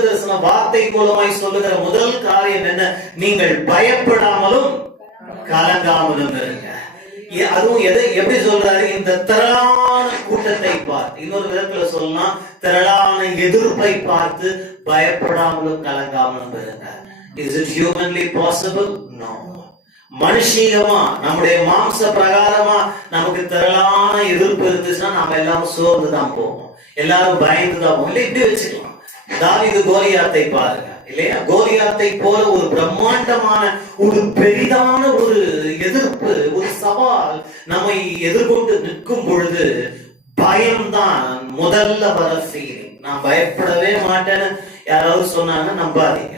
தரிசன வார்த்தை மூலமாய் சொல்லுகிற முதல் காரியம் என்ன? நீங்கள் பயப்படாமலும் கலங்காமலும் இருங்க. அதுவும் எப்படி சொல்றாரு? இந்த திரளான கூட்டத்தை பார்த்து, இன்னொரு விதத்துல சொல்லலாம், திரளான எதிர்ப்பை பார்த்து பயப்படாமலும் கலங்காமலும் இருங்க. Is it humanly possible? No. மனுஷீகமா நம்முடைய மாம்ச பிரகாரமா நமக்கு திரளான எதிர்ப்பு இருந்துச்சுன்னா நாம எல்லாரும் சோர்ந்துதான் போவோம், எல்லாரும் பயந்துதான் போவோம். இல்லை, இப்படி வச்சுக்கலாம். தாவீது கோலியாத்தை பாருங்க இல்லையா? கோலியாத்தை போல ஒரு பிரம்மாண்டமான ஒரு பெரிதான ஒரு எதிர்ப்பு, ஒரு சவால் நம்மை எதிர்கொண்டு நிற்கும் பொழுது பயம்தான் முதல்ல வர ஃபீலிங். நான் பயப்படவே மாட்டேன்னு யாராவது சொன்னாங்க, நம்பாதீங்க.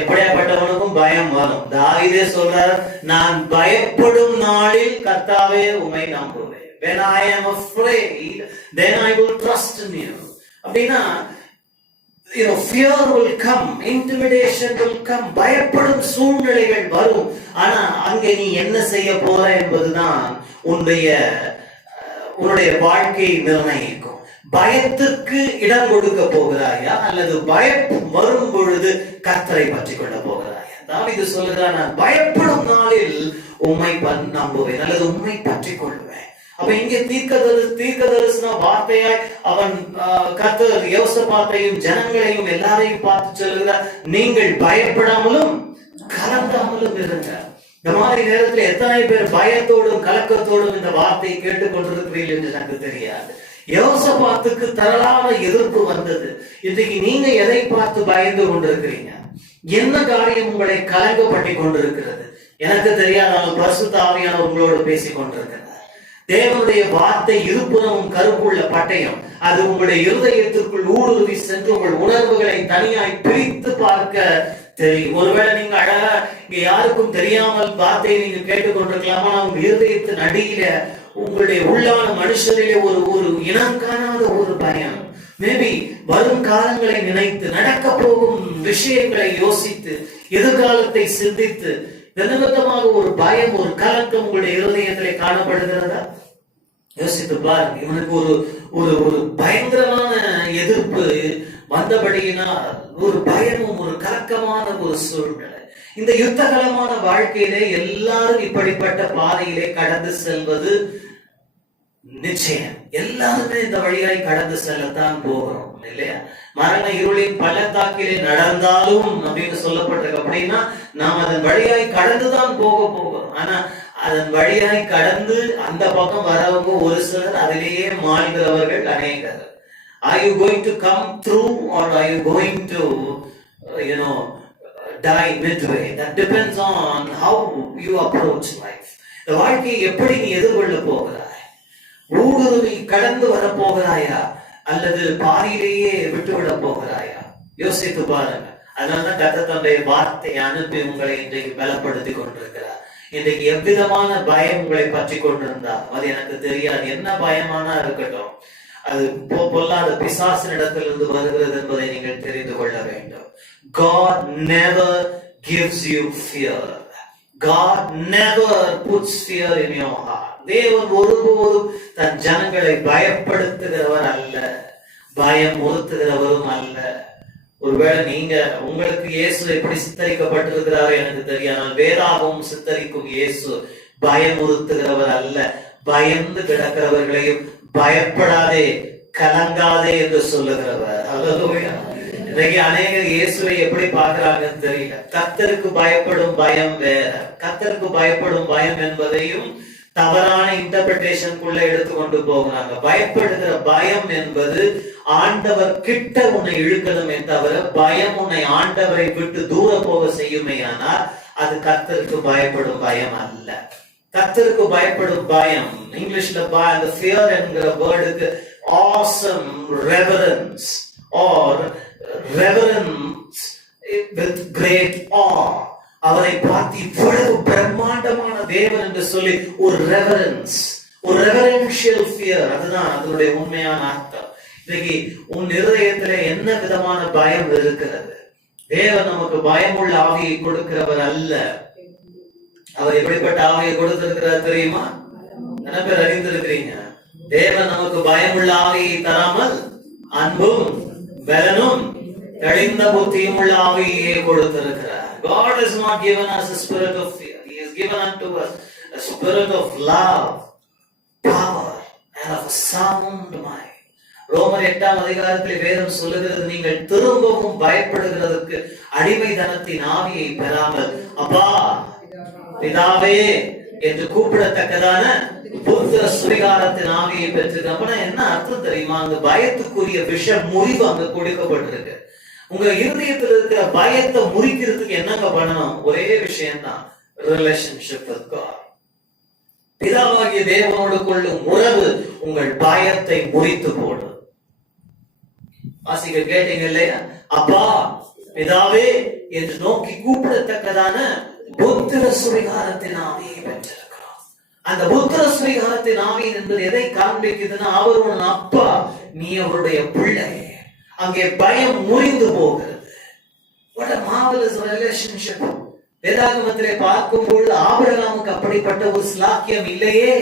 எப்படியாப்பட்டவனுக்கும் பயம் வரும். தாவீதே சொல்றார், நான் பயப்படும் நாளில் கர்த்தாவே உம்மை நம்புவேன். When I am afraid, then I will trust in you. அப்படின்னா fear will come, intimidation will come, பயப்படும் சூழ்நிலைகள் வரும். ஆனா அங்கே நீ என்ன செய்ய போற என்பதுதான் உன்னுடைய வாழ்க்கையை நிர்ணயிக்கும். பயத்துக்கு இடம் கொடுக்க போகிறாயா, அல்லது பயம் வரும் பொழுது கர்த்தரை பற்றி கொள்ள போகிறாயா? தாவீது சொல்லுகிறார், நான் பயப்படும் நாளில் உம்மை நம்புவேன், அல்லது உம்மை பற்றி கொள்வேன். அப்ப இங்கே தீர்க்கதரிசன வார்த்தையாய் அவன் கர்த்தர் யோசபாத்தையும் ஜனங்களையும் எல்லாரையும் பார்த்து சொல்லுகிறார், நீங்கள் பயப்படாமலும் கலங்காமலும் இருங்க. இந்த மாதிரி நேரத்தில் எத்தனை பேர் பயத்தோடும் கலக்கத்தோடும் இந்த வார்த்தையை கேட்டுக்கொண்டிருக்கிறீர்கள் என்று எனக்கு தெரியாது. யோசபாத்துக்கு திரளான எதிர்ப்பு வந்தது. இன்றைக்கு நீங்க எதை பார்த்து பயந்து கொண்டிருக்கிறீங்க? என்ன காரியம் உங்களை கலங்கப்பட்டு கொண்டிருக்கிறது? எனக்கு தெரியாத பரிசுத்த ஆவியானவர் உங்களோடு பேசிக் கொண்டிருக்கிறார். தேவனுடைய வார்த்தை இருபுறமும் கருப்புள்ள பட்டயம். அது உங்களுடைய இருதயத்திற்குள் ஊடுருவி சென்று உங்கள் உணர்வுகளை தனியாய் பிரித்து பார்க்க தெரியும். ஒருவேளை நீங்க அழகா இங்க யாருக்கும் தெரியாமல் வார்த்தையை நீங்க கேட்டுக்கொண்டிருக்கலாமா? உங்க இருதயத்தின் அடியில உங்களுடைய உள்ளான மனுஷரிலே ஒரு இனம் காணாத ஒரு பயம். மேபி வரும் காலங்களை நினைத்து, நடக்க போகும் விஷயங்களை யோசித்து, எதிர்காலத்தை சிந்தித்து நிமித்தமாக ஒரு பயம், ஒரு கலக்கம் உங்களுடைய இருதயத்திலே காணப்படுகிறதா? யோசித்து பாருங்க. இவனுக்கு ஒரு பயங்கரமான எதிர்ப்பு வந்தபடியினால் ஒரு பயமும் ஒரு கலக்கமான ஒரு சூழ்நிலை. இந்த யுத்தகலமான வாழ்க்கையிலே எல்லாரும் இப்படிப்பட்ட பாதையிலே கடந்து செல்வது நிச்சயம். எல்லாருமே இந்த வழியாய் கடந்து செல்லத்தான் போகிறோம் இல்லையா? மரண இருளின் பள்ளத்தாக்கிலே நடந்தாலும் அப்படின்னு சொல்லப்பட்டிருக்கு. அப்படின்னா நாம் அதன் வழியாய் கடந்துதான் போகிறோம். ஆனா அதன் வழியாய் கடந்து அந்த பக்கம் வரவங்க ஒரு சிலர், அதிலேயே மாழ்கிறவர்கள் அநேகர். Are you going to come through or are you going to die midway? That depends on how you approach life. இந்த வாழ்க்கையை எப்படி நீ எதிர்கொள்ள போகிறாய்? ஊடுருவி கடந்து வர போகிறாயா, அல்லது பாதியிலேயே விட்டுவிட போகிறாயா? யோசித்து பாருங்க. அதனால்தான் கர்த்தர் தன்னுடைய வார்த்தையை அனுப்பி உங்களை இன்றைக்கு பலப்படுத்தி கொண்டிருக்கிறார். இன்றைக்கு எவ்விதமான பயம் உங்களை பற்றி கொண்டிருந்தா அது எனக்கு தெரியாது, என்ன பயமானா இருக்கட்டும், அது பொல்லாத பிசாசினிடத்திலிருந்து வருகிறது என்பதை நீங்கள் தெரிந்து கொள்ள வேண்டும். God never gives you fear. God never puts fear in your heart. தேவன் ஒருபோதும் தன் ஜனங்களை பயப்படுத்துகிறவர் அல்ல, பயம் உறுத்துகிறவரும் அல்ல. ஒருவேளை நீங்க உங்களுக்கு இயேசு எப்படி சித்தரிக்கப்பட்டிருக்கிறாரோ எனக்கு தெரியாது. வேதாகவும் சித்தரிக்கும் இயேசு பயமுறுத்துகிறவர் அல்ல, பயந்து கிடக்கிறவர்களையும் பயப்படாதே கலங்காதே என்று சொல்லுகிறவர். அல்லேலூயா. இன்னைக்கு அநேகர் இயேசுவை எப்படி பார்க்கிறாங்கன்னு தெரியல. கர்த்தருக்கு பயப்படும் பயம் வேற. கர்த்தருக்கு பயப்படும் பயம் என்பதையும் தவறான இன்டர்பிரேஷனுக்குள்ள எடுத்துக்கொண்டு போகிறாங்க. பயப்படுகிற பயம் என்பது ஆண்டவர் கிட்ட உன்னை இழுக்கணுமே தவிர, பயம் உன்னை ஆண்டவரை விட்டு தூர போக செய்யுமே. ஆனால் அது கர்த்தருக்கு பயப்படும் பயம் அல்ல. கர்த்தருக்கு பயப்படும் பயம், இங்கிலீஷ்ல அந்த fear என்கிற வேர்டுக்கு awesome reverence or reverence with great awe. அவரை பார்த்து இவ்வளவு பிரம்மாண்டமான தேவன் என்று சொல்லி ஒரு ரெவரன்ஸ், ஒரு ரெவரன்ஷியல் ஃபியர், அதுதான் அதனுடைய உண்மையான அர்த்தம். இன்னைக்கு உன் இருதயத்திலே என்ன விதமான பயம் இருக்கிறது? தேவன் நமக்கு பயமுள்ள ஆவியை கொடுக்கிறவர் அல்ல. அவர் எப்படிப்பட்ட ஆவியை கொடுத்திருக்கிறார் தெரியுமா? நிறைய பேர் அறிந்திருக்கிறீங்க. தேவன் நமக்கு பயமுள்ள ஆவியை தராமல் அன்பும் பலனும் தெளிந்த புத்தியும் உள்ள ஆவியை கொடுத்திருக்கிறார். God has not given us a spirit of fear. He has given unto us a spirit of love, power and of a sound mind. ரோமர் 8ஆம் அதிகாரத்தில் வேதம் சொல்லுகிறது, நீங்கள் திரும்பவும் பயப்படுகிறதற்கு அடிமைத்தனத்தின் ஆவியை பெறாமல் அப்பா பிதாவே என்று கூப்பிடத்தக்கதான புத்திர சுவிகாரத்தின் ஆவியை பெற்றிருக்க. என்ன அர்த்தம் தெரியுமா? அந்த பயத்துக்குரிய விஷ முறிவு அங்க கொடுக்கப்பட்டிருக்கு. உங்க இருதயத்தில் இருக்கிற பயத்தை முறிக்கிறதுக்கு என்னங்க பண்ணணும்? ஒரே விஷயம்தான், ரிலேஷன்ஷிப் வித் காட். பிதாவாகிய தேவனோடு கொள்ளும் உறவு உங்கள் பயத்தை முறித்து போடும். வாசிக்க கேட்டீங்க இல்லையா? அப்பா பிதாவே என்று நோக்கி கூப்பிடத்தக்கதான புத்திர சுவிகாரத்தின் ஆவியை பெற்றிருக்கிறோம். அந்த புத்திர சுவிகாரத்தின் ஆவி என்பது எதை காண்பிக்குதுன்னா, அவர் உன் அப்பா, நீ அவருடைய பிள்ளை. அங்கே பயம் முறிந்து போகிறது. What a marvelous relationship. வேதாகமத்திலே பார்க்கும் பொழுது ஆபிரகாமுக்கு அப்படிப்பட்ட ஒரு ஸ்லாக்கியம் இல்லையே,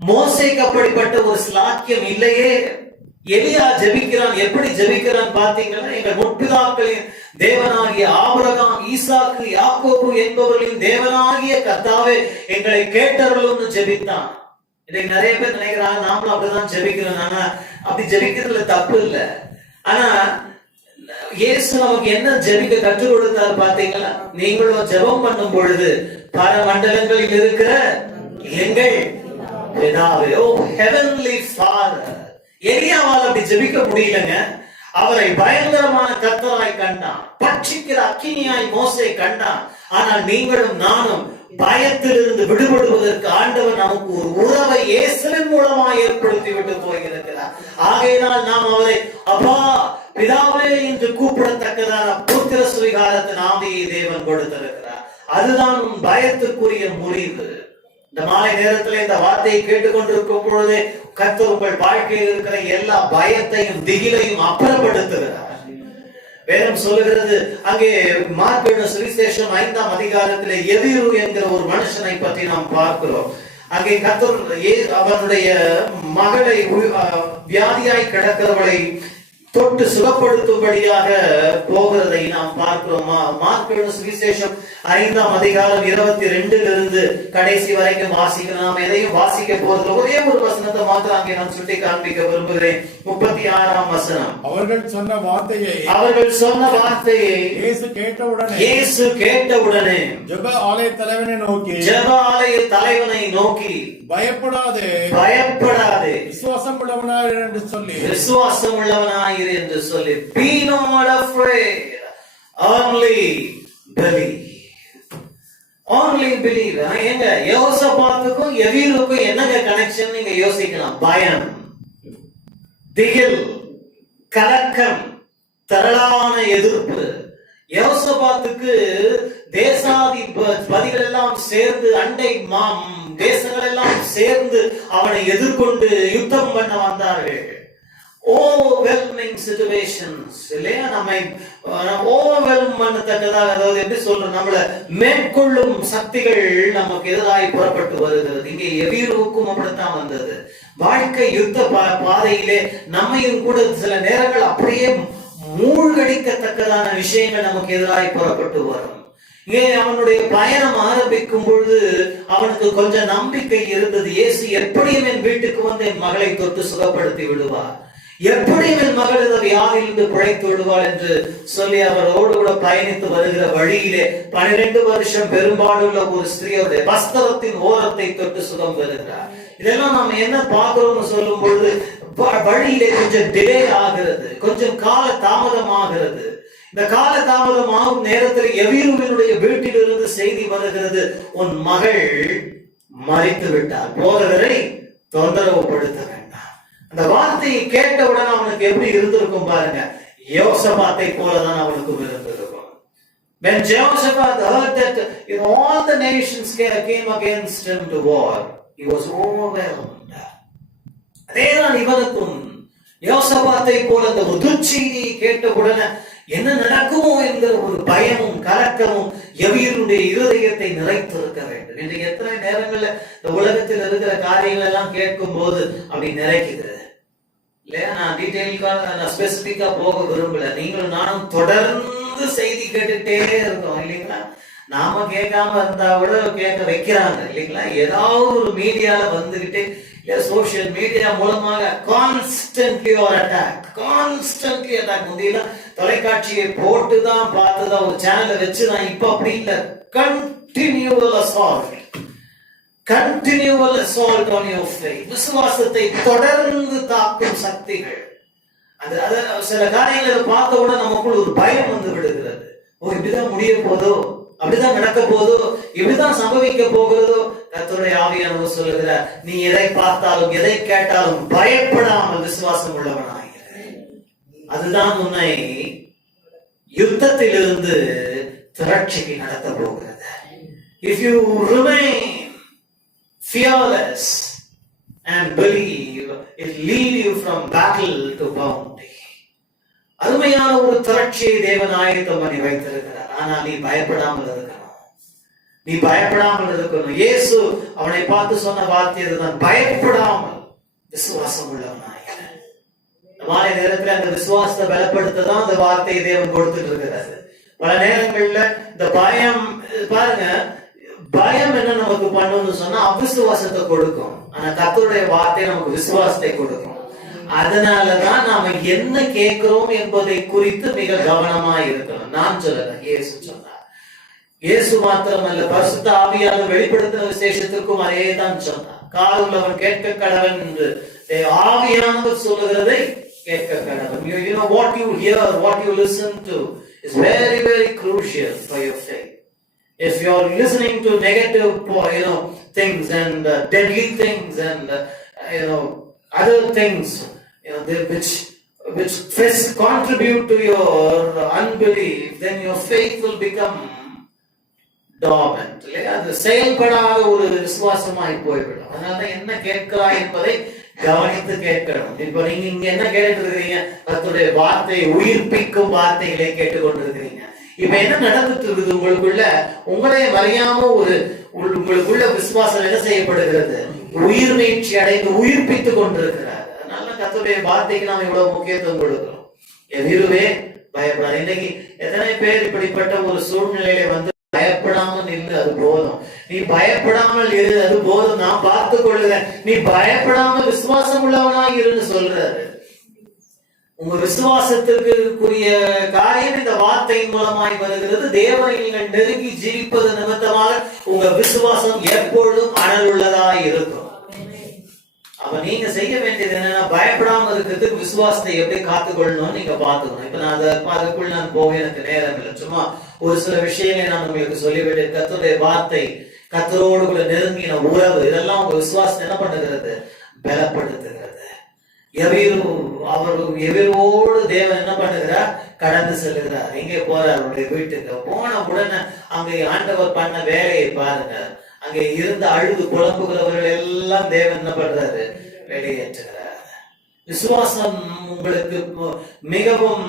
மோசேக்கு அப்படிப்பட்ட ஒரு ஸ்லாக்கியம் இல்லையே. எலியா ஜெபிக்கிறான். எப்படி ஜெபிக்கிறான் பாத்தீங்கன்னா, எங்கள் முற்பிதாக்களின் தேவனாகிய ஆபிரகாம், ஈசாக்கு, யாக்கோபு என்பவர்களின் தேவனாகிய கர்த்தாவே எங்களை கேட்டவர்களும் ஜெபித்தான். இன்னைக்கு நிறைய பேர் நினைக்கிறாங்க நாமளும் அப்படிதான் ஜெபிக்கிறோம். ஆனா அப்படி ஜெபிக்கிறதுல தப்பு இல்லை. ஆனா இயேசு நமக்கு என்ன ஜெபிக்க கற்றுக் கொடுத்தாரு பாத்தீங்களா? நீங்களும் ஜெபம் பண்ணும் பொழுது பரமண்டலங்களில் இருக்கிற எங்கள் பிதாவே, ஓ ஹெவன்லி ஃபாதர். எலியாவால் அப்படி ஜெபிக்க முடியலங்க. அவரை பயங்கரமான கர்த்தராய் கண்டான், பட்சிக்கிற அக்கினியாய் மோசே கண்டான். ஆனால் நீங்களும் நானும் பயத்திலிருந்து விடுபடுவதற்கு ஆண்டவர் நமக்கு ஒரு உறவை இயேசுவின் மூலமாக ஏற்படுத்தி விட்டு போயிருக்கிறார். ஆகையினால் நாம் அவரை அப்பா பிதாவே என்று கூப்பிடத்தக்கதான புத்திர சுவிகாரத்தின் ஆவியை தேவன் கொடுத்திருக்கிறார். அதுதான் உன் பயத்துக்குரிய முறிவு. இந்த மாலை நேரத்தில் இந்த வார்த்தையை கேட்டுக்கொண்டிருக்கும் பொழுதே கர்த்தர் உங்கள் வாழ்க்கையில் இருக்கிற எல்லா பயத்தையும் திகிலையும் அப்புறப்படுத்துகிறார். வேதம் சொல்லுகிறது, அங்கே மார்க்கு சுவிசேஷம் 5ஆம் அதிகாரத்திலே எதிரு என்கிற ஒரு மனுஷனை பற்றி நாம் பார்க்கிறோம். அங்கே கர்த்தர் அவனுடைய மகளை, வியாதியாய் கிடக்கிறவளை தொட்டு சுகப்படுத்தும்படியாக போகிறதை நாம் பார்க்கிறோம். மார்க்கு சுவிசேஷம் 5ஆம் அதிகாரம் 22 கடைசி வரைக்கும் வாசிக்கிறோம். நாம் எதையும் வாசிக்க போறதுல ஒரே ஒரு வசனத்தை மாத்திரம் அங்கே நான் சுட்டி காண்பிக்க விரும்புகிறேன். 36ஆம் வசனம். அவர்கள் சொன்ன வார்த்தையை இயேசு கேட்டவுடனே ஜெப ஆலய தலைவனை நோக்கி பயப்படாதே விசுவாசம் உள்ளவனாய் என்று சொல்லி, be not afraid, only believe. எங்க யோசபாத்துக்கும் எவீருக்கும் என்னங்க கனெக்ஷன் நீங்க யோசிக்கலாம். பயம், திகில், கலக்கம், திரளான எதிர்ப்பு. யோசபாத்துக்கு தேசாதிபதிகள் எல்லாம் சேர்ந்து, அண்டை தேசங்கள் எல்லாம் சேர்ந்து அவனை எதிர்கொண்டு யுத்தம் பண்ண வந்தார்கள். overwhelming situations இல்லையா? நம்மை overwhelm பண்ணத்தக்கதாக, அதாவது எப்படி சொல்றோம், நம்மளை மேற்கொள்ளும் சக்திகள் நமக்கு எதிராய் புறப்பட்டு வருகிறது. இங்கே எவீருக்கும் அப்படித்தான் வந்தது. வாழ்க்கை யுத்த பாதையிலே நம்மையும் கூட சில நேரங்கள் அப்படியே மூழ்கடிக்கத்தக்கதான விஷயங்கள் நமக்கு எதிராய் புறப்பட்டு வரும். இங்கே அவனுடைய பயணம் ஆரம்பிக்கும் பொழுது அவனுக்கு கொஞ்சம் நம்பிக்கை இருந்தது. இயேசு எப்படியும் என் வீட்டுக்கு வந்து என் மகளை தொட்டு சுகப்படுத்தி விடுவார், எப்படியும் என் மகள் இந்த வியாதியிலிருந்து பிழைத்து விடுவாள் என்று சொல்லி அவரோடு கூட பயணித்து வருகிற வழியிலே 12 வருஷம் பெரும்பாலுள்ள ஒரு ஸ்திரீயோட வஸ்திரத்தின் ஓரத்தை தொட்டு சுகம் பெறுகிறார். இதெல்லாம் நாம என்ன பார்க்கிறோம்னு சொல்லும் பொழுது வழியிலே கொஞ்சம் டிலே ஆகிறது, கொஞ்சம் கால தாமதம் ஆகிறது. இந்த கால தாமதம் ஆகும் நேரத்தில் எவீருவினுடைய வீட்டிலிருந்து செய்தி வருகிறது, உன் மகள் மரித்து விட்டார், போதகரை தொந்தரவு படுத்த வேண்டாம். அந்த வார்த்தையை கேட்டவுடன் அவனுக்கு எப்படி இருந்திருக்கும் பாருங்க. யோசபாத்தை போலதான் அவனுக்கும் இருந்திருக்கும். When Jehoshaphat heard that all the nations came against him to war, he was overwhelmed. அதேதான் இவனுக்கும். யோசபாத்தை போல அந்த உதுச்செய்தியை கேட்டவுடனே என்ன நடக்குமோ என்கிற ஒரு பயமும் கலக்கமும் எவீருடைய இருதயத்தை நிறைத்திருக்க வேண்டும். இன்றைக்கு எத்தனை நேரங்கள்ல இந்த உலகத்தில் இருக்கிற காரியங்கள் எல்லாம் கேட்கும் போது அப்படி நிறைக்குது இல்லையா? நான் டீட்டெயிலுக்காக நான் ஸ்பெசிபிக்கா போக விரும்பல. நீங்களும் நானும் தொடர்ந்து செய்தி கேட்டுட்டே இருக்கோம் இல்லைங்களா? நாம கேட்காம இருந்தா கூட கேட்க வைக்கிறாங்க இல்லைங்களா? ஏதாவது ஒரு மீடியால வந்துகிட்டே, சோசியல் மீடியா மூலமாக கான்ஸ்டன்ட்லி ஒரு அட்டாக். முந்தியெல்லாம் தொலைக்காட்சியை போட்டுதான் பார்த்துதான் ஒரு சேனலை வச்சுதான். இப்ப அப்படி இல்லை, continual assault. Continual assault on your faith. விசுவாசத்தை தொடர்ந்து தாக்கும் சக்திகள். அது சில காரியங்களை பார்த்த உடனே நமக்குள் ஒரு பயம் வந்து விடுகிறது. இப்படிதான் முடிய போதோ, அப்படிதான் நடக்க போதோ, இப்படிதான் சம்பவிக்க போகிறதோ. கர்த்தருடைய ஆவியானவர் சொல்லுகிறார், நீ எதை பார்த்தாலும் எதை கேட்டாலும் பயப்படாமல் விசுவாசம் உள்ளவனாகிற. அதுதான் உன்னை யுத்தத்திலிருந்து திரட்சிக்கு நடத்த போகிறது. If you remain fearless and believe, it lead you from battle to bounty. அருமையான ஒரு திரட்சியை தேவன் ஆயத்தம் பண்ணி வைத்திருக்கிறார். ஆனால் நீ பயப்படாமல் இருக்கணும். நீ பயப்படாமல் இருக்கணும். இயேசு அவனை பார்த்து சொன்ன வார்த்தை அதுதான், பயப்படாமல் விசுவாசம் உள்ளவனாகிற. மாலை நேரத்தில் அந்த விசுவாசத்தை பலப்படுத்ததான் அந்த வார்த்தையை தேவன் கொடுத்துட்டு இருக்கிறாரு. பல நேரங்கள்ல இந்த பயம் பாருங்க, பயம் என்ன நமக்கு பண்ணணும்னு சொன்னா அவிசுவாசத்தை கொடுக்கும். ஆனா கர்த்தருடைய வார்த்தை நமக்கு விசுவாசத்தை கொடுக்கும். அதனாலதான் நாம என்ன கேட்கிறோம் என்பதை குறித்து மிக கவனமா இருக்கணும். நான் சொல்லல, இயேசு சொன்னார். இயேசு மாத்திரமல்ல, பரிசுத்த ஆவியானவர் வெளிப்படுத்தின விசேஷத்திற்கும் அதே தான் சொன்னார். காதுள்ளவன் கேட்க கடவன் என்று ஆவியானவர் சொல்லுகிறதை கேட்க கடவன். You know what you hear, what you listen to is very, very crucial for your faith. If you're listening to negative, things and deadly things and other things, which contribute to your unbelief, then your faith will become dormant. அது செயல்படாத ஒரு விசுவாசமாய் போய்விடும். அதனால என்ன கேட்கிறாய் என்பதை கவனித்து கேட்கணும். இப்ப நீங்க இங்க என்ன கேட்டுட்டு இருக்கிறீங்க? கர்த்தருடைய வார்த்தை, உயிர்ப்பிக்கும் வார்த்தைகளை கேட்டுக்கொண்டிருக்கிறீங்க. இப்ப என்ன நடந்துட்டு இருக்குது உங்களுக்குள்ள? உங்களே அறியாம உங்களுக்குள்ள விசுவாசம் என்ன செய்யப்படுகிறது? உயிர் மீட்சி அடைந்து உயிர்ப்பித்துக் கொண்டிருக்கிறார். அதனால கர்த்தருடைய வார்த்தைக்கு நாம் இவ்வளவு முக்கியத்துவம் கொடுக்கிறோம். எதிர்வே பயப்படாது. இன்னைக்கு எத்தனை பேர் இப்படிப்பட்ட ஒரு சூழ்நிலையில வந்து பயப்படாமல் நின்று, அது போதும், நீ பயப்படாமல் இரு, அது போதும், நான் பார்த்துக் கொள்ளுறேன், நீ பயப்படாமல் விசுவாசம் உள்ளவனாய் இருன்னு சொல்றாரு. உங்க விசுவாசத்திற்குரிய காரியம் இந்த வார்த்தையின் மூலமாய் வருகிறது. தேவனை நீங்கள் நெருங்கி ஜீவிப்பது நிமித்தமாக உங்க விசுவாசம் எப்பொழுதும் அனல் உள்ளதாய் இருக்கும். அப்ப நீங்க செய்ய வேண்டியது என்னன்னா, பயப்படாம இருக்கிறதுக்கு விசுவாசத்தை எப்படி காத்துக்கொள்ளணும் நீங்க பாத்துக்கணும். இப்ப நான் அதுக்குள்ள நான் போக எனக்கு நேரம் இல்லை. சும்மா ஒரு சில விஷயங்களை நான் உங்களுக்கு சொல்லிவிட்டேன். கர்த்தருடைய வார்த்தை, கர்த்தரோடு கூட நெருங்கின உறவு, இதெல்லாம் உங்க விசுவாசத்தை என்ன பண்ணுகிறது? பலப்படுத்துகிறது. எவிரோடு தேவன் என்ன பண்ணுகிறார்? கடந்து செல்லுகிறார். எங்கே போறார்? அவருடைய வீட்டுக்கு. போன உடனே அங்கே ஆண்டவர் பண்ண வேலையை பாருங்க. அங்கே இருந்து அழுது புலம்புகிறவர்கள் எல்லாம் தேவன் என்ன பண்றாரு? வெளியேற்றுகிறார். விசுவாசம் உங்களுக்கு மிகவும்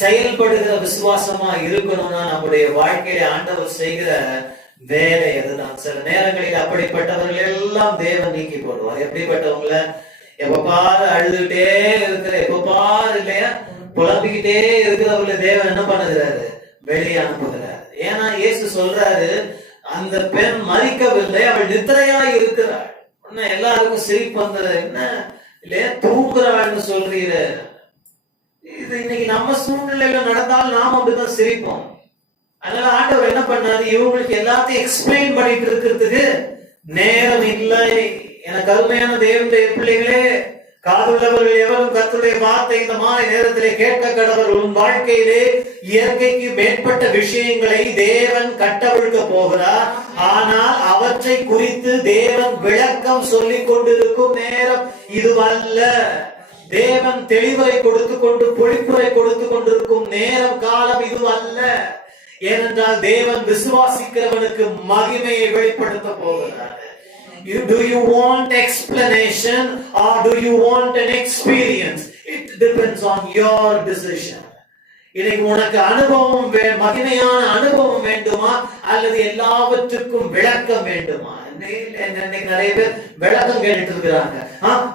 செயல்படுகிற விசுவாசமா இருக்கணும்னா நம்முடைய வாழ்க்கையில ஆண்டவர் செய்கிற வேலை அதுதான். சில நேரங்களில் அப்படிப்பட்டவர்கள் எல்லாம் தேவன் நீக்கி போடுவார். எப்படிப்பட்டவங்கள? எப்ப பாரு அழுதுகிட்டே இருக்கிற, எப்ப பாரு இல்லையா புலம்பிக்கிட்டே இருக்கிறவங்களை தேவன் என்ன பண்ணுகிறாரு? வெளியே அனுப்புகிறார். ஏன்னா இயேசு சொல்றாரு, அந்த பெண் மரிக்கவில்லை, அவள் நித்திரையா இருக்கிறாள். எல்லாருக்கும் சிரிப்பு வந்தது. என்ன இல்லையா தூங்குறாள்னு சொல்றீர? இது இன்னைக்கு நம்ம சூழ்நிலையில நடந்தாலும் நாம அப்படிதான் சிரிப்போம். அதனால ஆண்டவர் என்ன பண்ணாரு? இவங்களுக்கு எல்லாத்தையும் எக்ஸ்பிளைன் பண்ணிட்டு இருக்கிறதுக்கு நேரம் இல்லை. எனக்கு அருமையான தேவனுடைய பிள்ளைகளே, காதுள்ளவர்கள் எவரும் கர்த்தருடைய வார்த்தை இந்த மாலை நேரத்திலே கேட்க கடவர்கள். உன் வாழ்க்கையிலே இயற்கைக்கு மேற்பட்ட விஷயங்களை தேவன் கட்டவிழ்க்க போகிறார். ஆனால் அவற்றை குறித்து தேவன் விளக்கம் சொல்லிக் கொண்டிருக்கும் நேரம் இதுவல்ல. தேவன் தெளிவுரை கொடுத்து கொண்டு பொழிப்புரை கொடுத்து கொண்டிருக்கும் நேரம் காலம் இதுவல்ல. ஏனென்றால் தேவன் விசுவாசிக்கிறவனுக்கு மகிமையை வெளிப்படுத்த போகிறார். Do you want explanation or do you want an experience? It depends on your decision. இன்னைக்கு உனக்கு அனுபவம், மகிமையான அனுபவம் வேண்டுமா அல்லது எல்லாவற்றுக்கும் விளக்கம் வேண்டுமா? இன்னைக்கு நிறைய பேர் விளக்கம் கேட்டுட்டு இருக்கிறாங்க.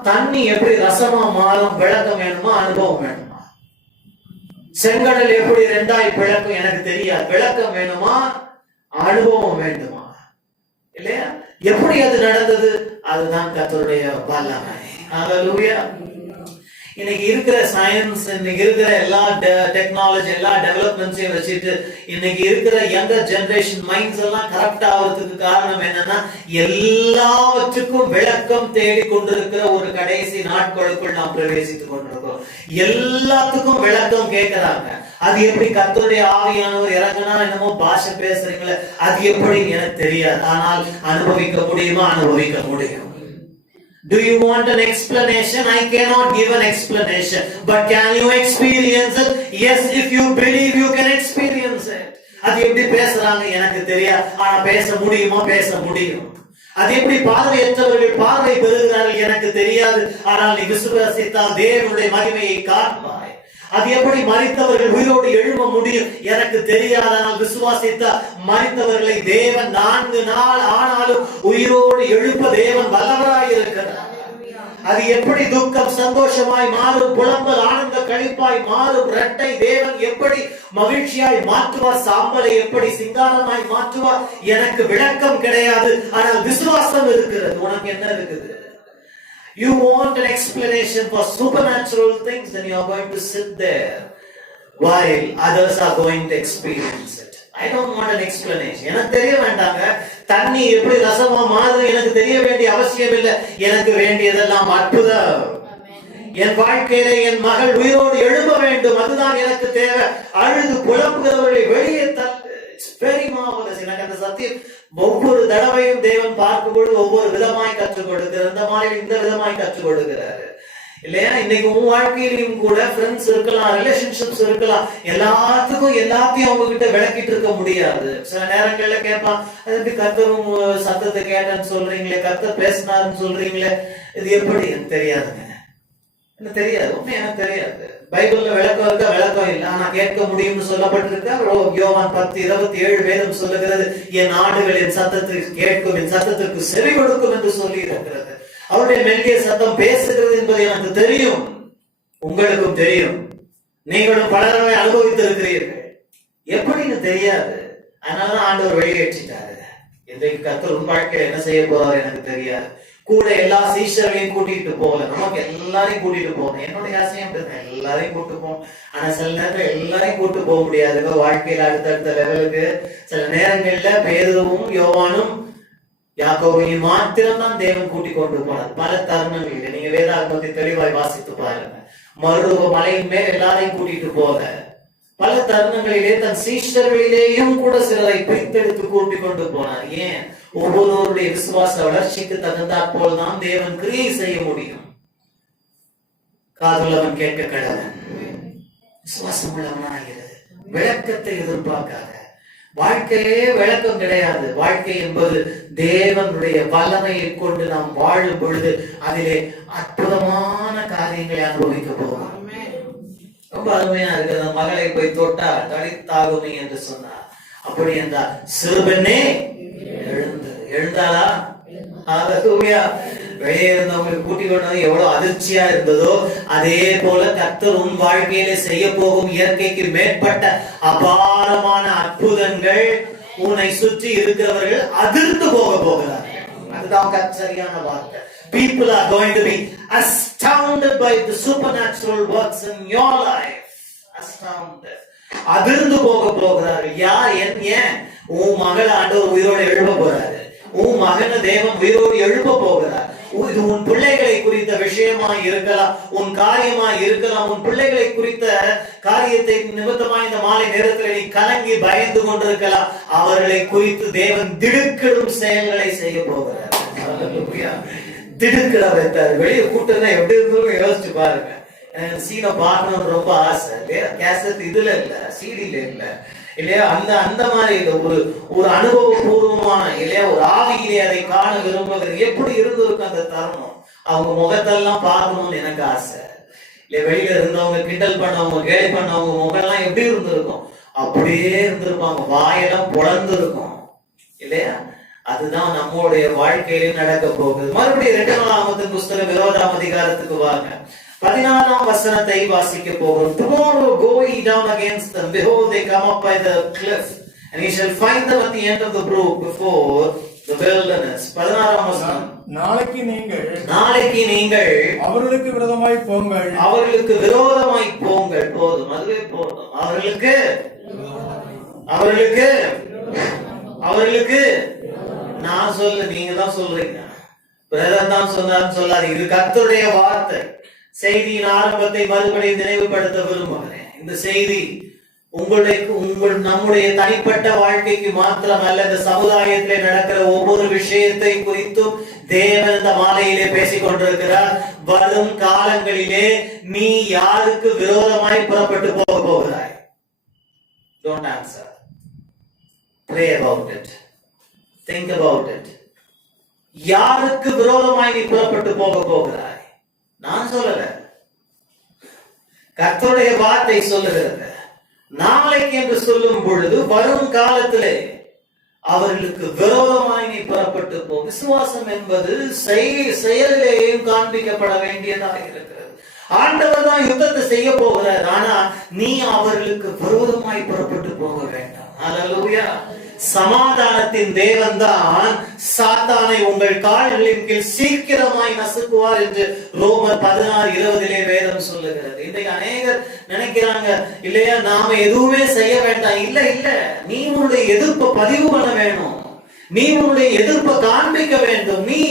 தண்ணி எப்படி ரசமா மாறும்? விளக்கம் வேணுமா அனுபவம் வேணுமா? செங்கடல் எப்படி ரெண்டாய் பிளக்கும்? எனக்கு தெரியாது. விளக்கம் வேணுமா அனுபவம் வேண்டுமா? இல்லையா? எப்படி அது நடந்தது? அதுதான் கர்த்தருடைய வல்லமை. ஹல்லேலூயா. இன்னைக்கு இருக்கிற சயின்ஸ், இன்னைக்கு இருக்கிற எல்லா டெக்னாலஜி, எல்லா டெவலப்மெண்ட்ஸையும் வச்சுட்டு இன்னைக்கு இருக்கிற யங்கர் ஜெனரேஷன் மைண்ட்ஸ் எல்லாம் கரெக்ட் ஆகிறதுக்கு காரணம் என்னன்னா, எல்லாவற்றுக்கும் விளக்கம் தேடி கொண்டிருக்கிற ஒரு கடைசி நாட்களுக்குள் நாம் பிரவேசித்துக் கொண்டிருக்கிறோம். எல்லாத்துக்கும் விளக்கம் கேட்கிறாங்க. அது எப்படி கர்த்தருடைய ஆவியானவர் இறங்கினா என்னமோ பாஷை பேசுறீங்களே, அது எப்படி எனக்கு தெரியாது. ஆனால் அனுபவிக்க முடியுமா? அனுபவிக்க முடியும். Do you want an explanation? I cannot give an explanation. But can you experience it? Yes, if you believe, you can experience it. அது எப்படி பேசுறாங்க எனக்கு தெரியாது, ஆனா பேச முடியுமா? பேச முடியும். அது எப்படி பார்வையற்றவர்கள் பார்வை பெறுகிறார்கள் எனக்கு தெரியாது, ஆனால் நீ விசுவாசித்தால் தேவனுடைய மகிமையை காண்பாய். அது எப்படி மரித்தவர்கள் உயிரோடு எழும்ப முடியும் எனக்கு தெரியாது, ஆனால் விசுவாசித்தால் மரித்தவர்களை தேவன் 4 நாள் ஆனாலும் உயிரோடு எழுப்ப தேவன் வல்லவராய் இருக்கிறார். அது எப்படி துக்கம் சந்தோஷமாய் மாறும், புலம்பல் ஆனந்த கழிப்பாய் மாறும், இரட்டை தேவன் எப்படி மகிழ்ச்சியாய் மாற்றுவார், சாம்பலை எப்படி சிங்காரமாய் மாற்றுவார் எனக்கு விளக்கம் கிடையாது, ஆனால் விசுவாசம் இருக்கிறது. உனக்கு என்ன இருக்குது? You want an explanation for supernatural things, then you are going to sit there while others are going to experience it. I don't want an explanation. எனக்கு தெரிய வேண்டாங்க தண்ணி எப்படி ரசமா மாறும், எனக்கு தெரிய வேண்டிய அவசியம் இல்லை. எனக்கு வேண்டியதெல்லாம் அற்புதம். என் வாழ்க்கையில என் மகள் உயிரோடு எழும்ப வேண்டும், அதுதான் எனக்கு தேவை. அழுது புலம்புகிறவர்களை வெளியே தள்ளு. It's very marvelous. எனக்கு அந்த சத்தியம் ஒவ்வொரு தடவையும் தேவன் பார்க்கும் பொழுது ஒவ்வொரு விதமாய் கற்றுக் கொடுக்கிறார். இந்த மாதிரி இந்த விதமாய் கற்றுக் கொடுக்கிறாரு இல்லையா? இன்னைக்கு உன் வாழ்க்கையிலும் கூட ஃப்ரெண்ட்ஸ் இருக்கலாம், ரிலேஷன்ஷிப்ஸ் இருக்கலாம், எல்லாத்தையும் அவங்க கிட்ட விளக்கிட்டு இருக்க முடியாது. சில நேரங்கள்ல கேட்பான், அது கர்த்தரும் சத்தத்தை கேட்டேன்னு சொல்றீங்களே, கர்த்தர் பேசினாருன்னு சொல்றீங்களே, இது எப்படி? எனக்கு தெரியாதுங்க, எனக்கு தெரியாது, உண்மை எனக்கு தெரியாது. பைபிள்ல விளக்கம் இருக்க விளக்கம் இல்லை, ஆனா கேட்க முடியும்னு சொல்லப்பட்டிருக்க. யோவான் 10:27 வேதம் சொல்லுகிறது, என் ஆடுகள் என் சத்தத்திற்கு கேட்கும், என் சத்தத்திற்கு செவி கொடுக்கும் என்று சொல்லி இருக்கிறது. அவருடைய மெல்லிய சத்தம் பேசுகிறது என்பது எனக்கு தெரியும், உங்களுக்கும் தெரியும், நீங்களும் பலரை அனுபவித்திருக்கிறீர்கள். எப்படின்னு தெரியாது, அதனாலதான் ஆண்டவர் வெளியேற்றிட்டாரு. இன்றைக்கு கர்த்தர் உன் வாழ்க்கையில என்ன செய்ய போறாரு எனக்கு தெரியாது. கூட எல்லா சீஷர்களையும் கூட்டிட்டு போகல, நமக்கு எல்லாரையும் கூட்டிட்டு போகணும். என்னுடைய ஆசையும் எல்லாரையும் கூட்டு போகணும். ஆனா சில நேரத்துல எல்லாரையும் கூட்டு போக முடியாது. வாழ்க்கையில அடுத்தடுத்த லெவலுக்கு சில நேரங்கள்ல பேதுருவும் யோவானும் யாக்கோபையும் மாத்திரம்தான் தேவன் கூட்டி கொண்டு போனார். பல தருணங்கள் நீங்க வேதாகமத்தை தெளிவாய் வாசித்து பாருங்க. மறுரூப மலையின் மேல் எல்லாரையும் கூட்டிட்டு போக பல தருணங்களிலே தன் சீஷர்களிலேயும் கூட சிலரை பிரித்தெடுத்து கூட்டிக் கொண்டு போனார். ஏன்? ஒவ்வொருவருடைய விசுவாச வளர்ச்சிக்கு தகுந்தாற் போல்தான் தேவன் கிரியை செய்ய முடியும். காதுள்ளவன் கேட்க கடவன், விசுவாசம் உள்ளவனாகிறது. விளக்கத்தை எதிர்பார்க்காத. வாழ்க்கையே விளக்கம் கிடையாது. வாழ்க்கை என்பது தேவனுடைய வல்லமையை கொண்டு நாம் வாழும் பொழுது அதிலே அற்புதமான காரியங்களை அனுபவிக்க போகிறோம். ரொம்ப அருமையா இருக்கிற மகளை போய் தொட்டா தளித்தாகுமே என்று சொன்னார். அப்படி என்றால் சிறுபெண்ணே எழுந்தாளா? வெளியே இருந்தவங்களுக்கு கூட்டிக் கொண்டது எவ்வளவு அதிர்ச்சியா இருந்ததோ, அதே போல கர்த்தர் உன் வாழ்க்கையிலே செய்ய போகும் இயற்கைக்கு மேற்பட்ட அபாரமான அற்புதங்கள் உன்னை சுற்றி இருக்கிறவர்கள் அதிர்ந்து போக போகிறார்கள். அதுதான் சரியான வார்த்தை. People are going to be astounded by the supernatural works in your life. Astounded. அதிர்ந்து போக போகிறார்கள். யார்? ஏன்? உன் மகள் ஆண்டவர் உயிரோடு எழுப்ப போறாரு. உன் மகன தேவன் உயிரோடு எழுப்ப போகிறார். இது உன் பிள்ளைகளை குறித்த விஷயமாய் இருக்கலாம், உன் காரியமாய் இருக்கலாம். உன் பிள்ளைகளை குறித்த காரியத்தை நிமித்தமாய் இந்த மாலை நேரத்தில் நீ கலங்கி பயந்து கொண்டிருக்கலாம். அவர்களை குறித்து தேவன் திடுக்கிடும் செயல்களை செய்ய போகிறார். திடுக்கிட வைத்தார். வெளியே கூட்டம் எப்படி இருந்தாலும் யோசிச்சு பாருங்க. சீனை பார்க்கணும்னு ரொம்ப ஆசை இல்லையா? கேசட் இதுல இல்ல, சிடில இல்ல இல்லையா? அந்த மாதிரி ஒரு அனுபவபூர்வமான இல்லையா, ஒரு ஆவியிலே அதை காண விரும்புகிறது. எப்படி இருந்திருக்கும் அந்த தருணம்? அவங்க முகத்தெல்லாம் பார்க்கணும்னு எனக்கு ஆசை இல்லையா? வெளியில இருந்தவங்க கிண்டல் பண்ணவங்க, கேலி பண்ணவங்க முகம்லாம் எப்படி இருந்திருக்கும்? அப்படியே இருந்திருப்பாங்க, வாயெல்லாம் பொழந்து இருக்கும் இல்லையா? அதுதான் நம்முடைய வாழ்க்கையிலும் நடக்க போகுது. மறுபடியும் 2 நாளாகமத்தின் புஸ்தகம் 20ஆம் அதிகாரத்துக்கு வாங்க. 14ஆம் வசனத்தை வாசிக்க போகிறோம். Tomorrow go ye down against them. Behold, they come up by the cliff, and ye shall find them at the end of the brook before the wilderness. 16ஆம் வசனம். நாளைக்கு நீங்கள் அவர்களுக்கு விரோதமாய் போங்கள். போதும், அதுவே போதும். அவர்களுக்கு நான் சொல்ல, நீங்க தான் சொல்றீங்க. பிரதர் தான் சொன்னார்னு சொல்லாது. இது கர்த்தருடைய வார்த்தை. செய்தியின் ஆரம்பத்தை மறுபடியும் நினைவுபடுத்த விரும்புகிறேன். இந்த செய்தி நம்முடைய தனிப்பட்ட வாழ்க்கைக்கு மாத்திரமல்ல, இந்த சமுதாயத்திலே நடக்கிற ஒவ்வொரு விஷயத்தை குறித்தும் தேவன் இந்த மாலையிலே பேசிக் கொண்டிருக்கிறார். வரும் காலங்களிலே நீ யாருக்கு விரோதமாய் புறப்பட்டு போக போகிறாய்? Don't answer. Pray about it. Think about it. யாருக்கு விரோதமாய் நீ புறப்பட்டு போக போகிறாய்? நான் சொல்லல, கர்த்தருடைய வார்த்தை சொல்லுகிறது. நாளைக்கு என்று சொல்லும் பொழுது வரும் காலத்திலே அவர்களுக்கு விரோதமாய் நீ புறப்பட்டு போ. விசுவாசம் என்பது செயலிலேயும் காண்பிக்கப்பட வேண்டியதாக இருக்கிறது. ஆண்டவர் தான் யுத்தத்தை செய்ய போகிறார். ஆனா நீ அவர்களுக்கு விரோதமாய் புறப்பட்டு போக வேண்டாம். ஹல்லேலூயா. சமாதானத்தின் தேவன் தான் சாத்தானை உங்கள் கால்களின் கீழ் சீக்கிரமாய் நசுக்குவார் என்று ரோமர் 16:20 வேதம் சொல்லுகிறது. இன்றைக்கு அநேகர் நினைக்கிறாங்க, இல்லையா, நாம எதுவுமே செய்ய வேண்டாம். இல்ல, நீ உன்னுடைய எதிர்ப்பை பதிவு பண்ண வேணும். நீ உன்னுடைய எதிர்ப்பை காண்பிக்க வேண்டும். நீ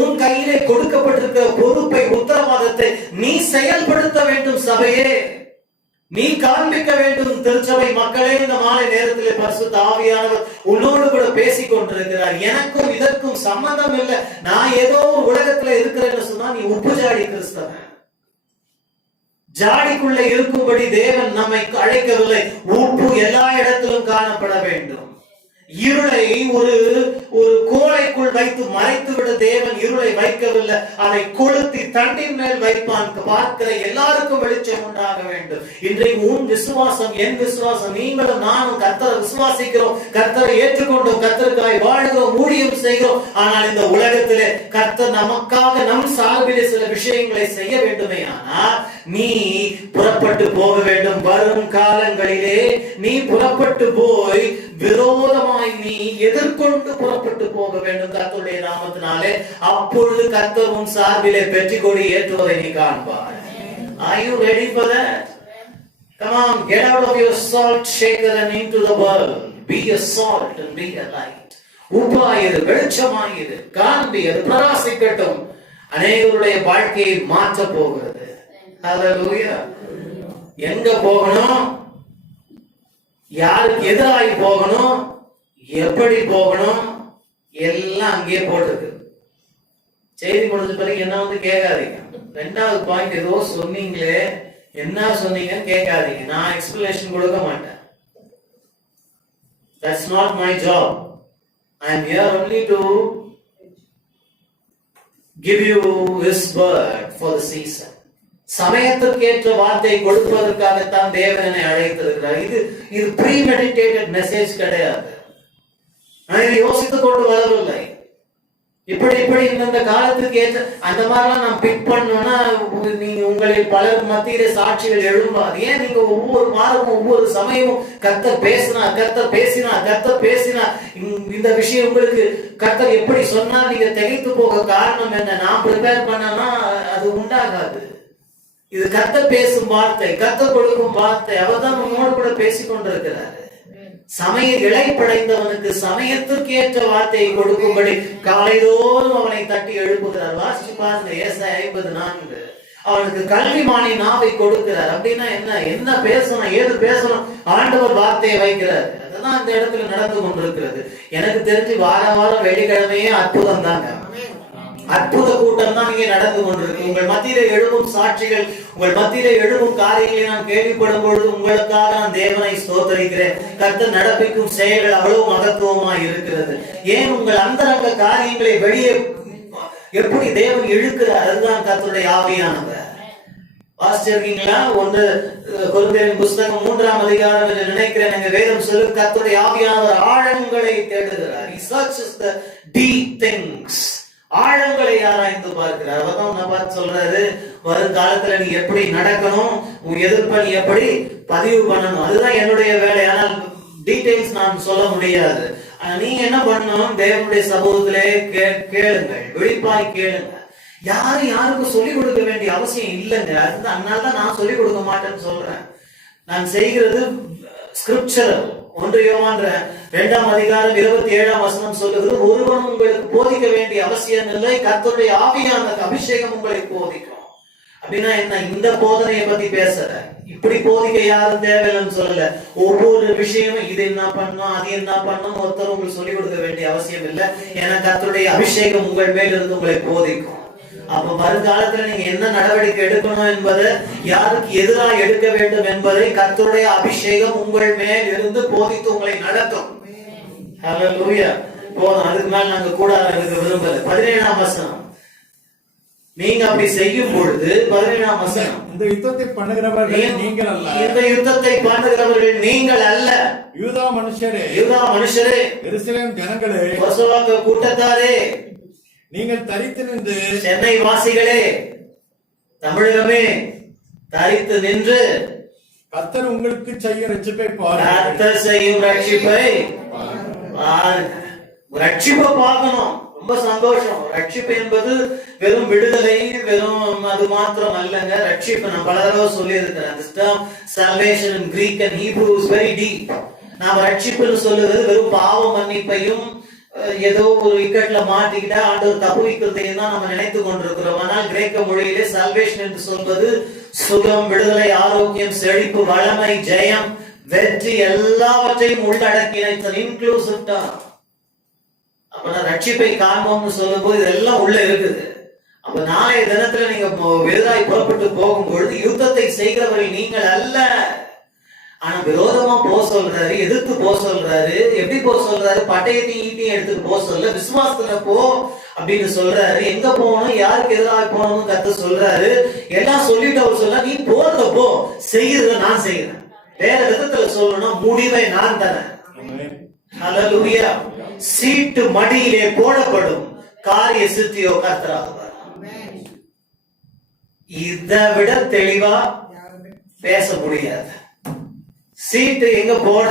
உன் கையிலே கொடுக்கப்பட்டிருக்கிற பொறுப்பை, உத்தரவாதத்தை நீ செயல்படுத்த வேண்டும். சபையே, நீ காண்பிக்க வேண்டும். திருச்சபை மக்களே, இந்த மாலை நேரத்தில் பரிசுத்த ஆவியானவர் உன்னோடு கூட பேசிக் கொண்டிருக்கிறார். எனக்கும் இதற்கும் சம்பந்தம் இல்லை. நான் ஏதோ ஒரு உலகத்துல இருக்கிறேன்னு சொன்னா நீ உப்பு ஜாடி கிறிஸ்தவன். ஜாடிக்குள்ள இருக்கும்படி தேவன் நம்மை அழைக்கவில்லை. உப்பு எல்லா இடத்திலும் காணப்பட வேண்டும். இருளை ஒரு கோலைக்குள் வைத்து மறைத்து விட தேவன் இருளை வைக்கவில்லை. அதை கொளுத்தி தண்டின் மேல் வைப்பான். பார்க்கிற எல்லாருக்கும் வெளிச்சம் உண்டாக வேண்டும். இன்றைக்கு உன் விசுவாசம், என் விசுவாசம், நீங்களும் நானும் கர்த்தரை விசுவாசிக்கிறோம், கர்த்தரை ஏற்றுக்கொண்டோம், கர்த்தருக்காய் வாழ்கிறோம், ஊழியம் செய்கிறோம். ஆனால் இந்த உலகத்திலே கர்த்தர் நமக்காக நம் சார்பிலே சில விஷயங்களை செய்ய வேண்டுமே. ஆனால் நீ புறப்பட்டு போக வேண்டும். வரும் காலங்களிலே நீ புறப்பட்டு போய் விரோதமாய் நீ எதிர்கொண்டு புறப்பட்டு போக வேண்டும் கர்த்தருடைய நாமத்தினாலே. அப்பொழுது கர்த்தர் உன் சார்பிலே வெற்றி கொடி ஏற்றுவதை நீ காண்பாய். Are you ready for that? Come on, get out of your salt shaker and into the world. Be a salt and be a light. உப்பாயிரு, வெளிச்சமாயிரு, காண்பி, அது பிரகாசிக்கட்டும். அநேகருடைய வாழ்க்கையை மாற்ற போகிறது. ஹல்லேலூயா. எங்க போகணும்? யாருக்கு எதிராகி போகணும்? எப்படி போகணும்? எல்லாம் அங்கேயே போட்டிருக்கு. செய்தி முடிஞ்ச பிறகு என்ன வந்து கேட்காதீங்க. 2வது பாயிண்ட் ஏதோ சொன்னீங்களே, என்ன சொன்னீங்கன்னு கேட்காதீங்க. நான் எக்ஸ்பிளனேஷன் கொடுக்க மாட்டேன். That's not my job. I am here only to give you His word for the season. சமயத்திற்கேற்ற வார்த்தை கொடுப்பதற்காகத்தான் தேவன் என்னை அழைத்திருக்கிறார். இது ப்ரீமெடிடேட்டட் மெசேஜ் கிடையாது. நான் யோசித்துக் கொண்டு வரவில்லை. இப்படி இந்த காலத்துக்கு ஏற்ற அந்த மாதிரிலாம் நான் பிக் பண்ணோம்னா நீங்க உங்களில் பலர் மத்தியிலே சாட்சிகள் எழும்பாது. ஏன் நீங்க ஒவ்வொரு வாரமும் ஒவ்வொரு சமயமும் கர்த்தர் பேசினா இந்த விஷயம் உங்களுக்கு கர்த்தர் எப்படி சொன்னா நீங்க திகைத்து போக காரணம் என்ன? நான் ப்ரிப்பேர் பண்ணனா அது உண்டாகாது. இது கர்த்தர் பேசும் வார்த்தை, கர்த்தர் கொடுக்கும் வார்த்தை. அவர் தான் உங்களோடு கூட பேசிக் கொண்டிருக்கிறார். சமய இளைப்படைந்தவனுக்கு சமயத்திற்கு ஏற்ற வார்த்தையை கொடுக்கும்படி காலைதோறும் அவனை தட்டி எழுப்புகிறார். வாசிச்சு பாருங்க, ஏசாயா 54. அவனுக்கு கல்விமானி நாவை கொடுக்கிறார். அப்படின்னா என்ன பேசணும், ஏது பேசணும், ஆண்டவர் வார்த்தையை வைக்கிறார். அதுதான் இந்த இடத்துல நடந்து கொண்டிருக்கிறது. எனக்கு தெரிஞ்சு வாரம் வெள்ளிக்கிழமையே அற்புதம் தாங்க. அற்புத கூட்டம் தான் இங்கே நடந்து கொண்டிருக்கு. உங்கள் மத்தியிலே எழுவும் சாட்சிகள், உங்கள் மத்தியிலே எழுவும் காரியங்களை நான் கேள்விப்படும் பொழுது உங்களுக்காக நான் தேவனை ஸ்தோத்திரிக்கிறேன். கர்த்தர் நடப்பிக்கும் செயல்கள் அவ்வளவு மகத்துவமாய் இருக்கிறது. ஏன் உங்கள் அந்தரங்க காரியங்களை வெளியே எப்படி தேவன் இழுக்கிறார்? அதுதான் கர்த்தருடைய ஆவியானவர். வாசிச்சிருக்கீங்களா? 1 கொரிந்தியர் புத்தகம் 3ஆம் அதிகாரம் என்று நினைக்கிறேன். எங்க வேதம் சொல்லு, கர்த்தருடைய ஆவியானவர் ஆழங்களை தேடுகிறார். He searches the deep things. ஆழங்களை ஆராய்ந்து பார்க்கிறார். அவர்தான் உன்னை பார்த்து சொல்றாரு, வருங்காலத்துல நீ எப்படி நடக்கணும், உன் எதிர்ப்பை நீ எப்படி பதிவு பண்ணணும். அதுதான் என்னுடைய வேலை. ஆனால் டீடைல்ஸ் நான் சொல்ல முடியாது. நீங்க என்ன பண்ணணும்? தேவனுடைய சமூகத்திலே கேளுங்கள், விழிப்பாய் கேளுங்க. யாரும் யாருக்கும் சொல்லிக் கொடுக்க வேண்டிய அவசியம் இல்லைங்க. அதனாலதான் நான் சொல்லிக் கொடுக்க மாட்டேன்னு சொல்றேன். நான் செய்கிறது ஸ்கிரிப்சரல். 1 யோவான் 2ஆம் அதிகாரம் 27ஆம் வசனம் சொல்லுகிறது, ஒருவன் உங்களுக்கு போதிக்க வேண்டிய அவசியம் இல்லை, கர்த்தருடைய ஆவியான அபிஷேகம் உங்களை போதிக்கும். அப்படின்னா என்ன? இந்த போதனையை பத்தி பேசல, இப்படி போதிக்க யாரும் தேவையில்லைன்னு சொல்லல. ஒவ்வொரு விஷயமும் இது என்ன பண்ணும், அது என்ன பண்ணும் ஒருத்தர் உங்களுக்கு சொல்லிக் கொடுக்க வேண்டிய அவசியம் இல்லை. ஏன்னா கர்த்தருடைய அபிஷேகம் உங்கள் மேல் இருந்து உங்களை போதிக்கும். அப்ப வருங்காலத்துல நீங்க என்ன நடவடிக்கை எடுக்கணும் என்பதை, யாருக்கு எதிராக எடுக்க வேண்டும் என்பதை கர்த்தருடைய அபிஷேகம் உங்கள் மேல் இருந்து போதித்து உங்களை நடத்தும். ஹல்லேலூயா. போதும், அதுக்கு மேல நாங்க கூட இருக்க விரும்பல. 17ஆம் வசனம். நீங்க அப்படி செய்யும் பொழுது 17ஆம் வசனம், இந்த யுத்தத்தை பண்ணுகிறவர்கள் நீங்கள் அல்ல, இந்த யுத்தத்தை பண்ணுகிறவர்கள் நீங்கள் அல்ல, யூதா மனுஷரே, யூதா மனுஷரே, எருசலேம் ஜனங்களே, கொசவாக்க கூட்டத்தாரே, நீங்கள் தரித்து நின்று, சென்னை வாசிகளே, தமிழகமே தரித்து நின்று, கர்த்தர் உங்களுக்கு செய்யும் ரட்சிப்பை பாருங்கள். கர்த்தர் செய்யும் ரட்சிப்பை பாருங்க. ரட்சிப்பை பார்க்கணும். ரொம்ப சந்தோஷம். ரட்சிப்பு என்பது வெறும் விடுதலை, வெறும் அது மாத்திரம் அல்லங்க. ரட்சிப்பு நான் பல தடவை சொல்லி இருக்கிறேன். This term salvation in Greek and Hebrew is very deep. நாம ரட்சிப்புன்னு சொல்லுறது வெறும் பாவ மன்னிப்பையும் ஏதோ ஒரு இக்கட்ல மாட்டிக்கிட்டா ஆண்டவர் தப்புவிக்கிறதையும் தான் நம்ம நினைத்து கொண்டிருக்கிறோம். ஆனால் கிரேக்க மொழியிலே சால்வேஷன் என்று சொல்வது சுகம், விடுதலை, ஆரோக்கியம், செழிப்பு, வளமை, ஜெயம், வெற்றி எல்லாவற்றையும் உள்ளடக்கின இன்க்ளூசிவ் டர்ம். அப்ப நான் ரட்சிப்பை காண்போம்னு சொல்லும் போது இதெல்லாம் உள்ள இருக்குது. அப்ப நாளைய தினத்துல நீங்க எதிராய் புறப்பட்டு போகும் பொழுது யுத்தத்தை செய்கிறவர்கள் நீங்கள் அல்ல. ஆனா விரோதமா போக சொல்றாரு, எதிர்த்து போக சொல்றாரு. எப்படி போக சொல்றாரு? பட்டயத்தையும் ஈட்டியும் எடுத்துட்டு போக சொல்ல, விசுவாசத்துல போ அப்படின்னு சொல்றாரு. எங்க போகணும், யாருக்கு எதிராக போகணும்னு கத்து சொல்றாரு. எல்லாம் சொல்லிட்டு அவர் சொல்ல, நீ போறத போ, செய்யறத நான் செய்யறேன். வேற விதத்துல சொல்லணும்னா முடிவை நான் தரேன். ஹல்லேலூயா. சீட்டு மடியிலே போடப்படும், காரிய சித்தியோ கர்த்தராக. இதை விட தெளிவா பேச முடியாது. சீட்டு எங்க போட,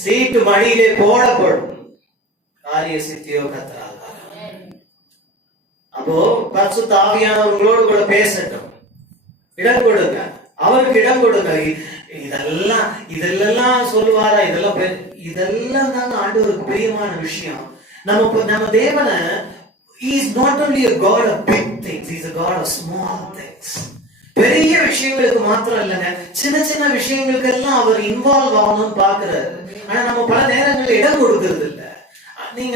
சீட்டு மடியிலே போடப்படும், காரிய சித்தியோ கர்த்தராக. அப்போ பரிசுத்த ஆவியானவர்களோடு கூட பேசட்டும், இடம் கொடுங்க, அவருக்கு இடம் கொடுங்க. இதெல்லாம் சொல்லுவாரா? இதெல்லாம் தாங்க ஆண்டவருக்கு பிரியமான விஷயம். நம்ம தேவனை, he is not only a god of big things, he is a god of small things. பெரிய விஷயங்களுக்கு மாத்திரம் இல்லைங்க, சின்ன சின்ன விஷயங்களுக்கு எல்லாம் அவர் இன்வால்வ் ஆகணும்னு பாக்குறாரு. ஆனா நம்ம பல நேரங்களில் இடம் கொடுக்கறது இல்ல.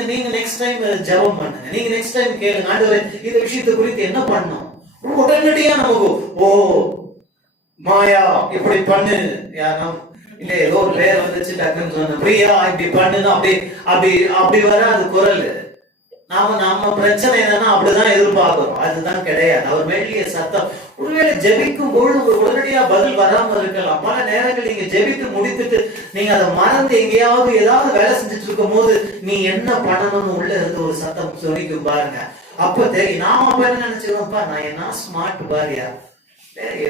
நீங்க நெக்ஸ்ட் டைம் ஜெபம் பண்ணுங்க, நீங்க நெக்ஸ்ட் டைம் கேளுங்க, ஆண்டவரே இந்த விஷயத்தை குறித்து என்ன பண்ணணும். உடனடியா நமக்கு ஓ மாயா இப்படி பண்ணு, யாரும் இல்ல ஏதோ ஒரு பேர் வந்துச்சு டக்குன்னு சொன்ன பிரியா இப்படி பண்ணுன்னு அப்படி வர அது குரல். நம்ம பிரச்சனை என்னன்னா அப்படிதான் எதிர்பார்க்கிறோம். அதுதான் கிடையாது. அவர் மெல்லிய சத்தம். ஒருவேளை ஜெபிக்கும் பொழுது உடனடியா பதில் வராம இருக்கலாம். பல நேரங்கள் நீங்க ஜெபித்து முடித்துட்டு நீங்க அதை மறந்து எங்கேயாவது ஏதாவது வேலை செஞ்சுட்டு இருக்கும் போது நீ என்ன பண்ணணும்னு உள்ள இருந்து ஒரு சத்தம் சொல்லிக்கும் பாருங்க. அப்ப தெரியும். நாம அப்ப என்ன நினைச்சுக்கோப்பா, நான் என்ன ஸ்மார்ட் பாரியா,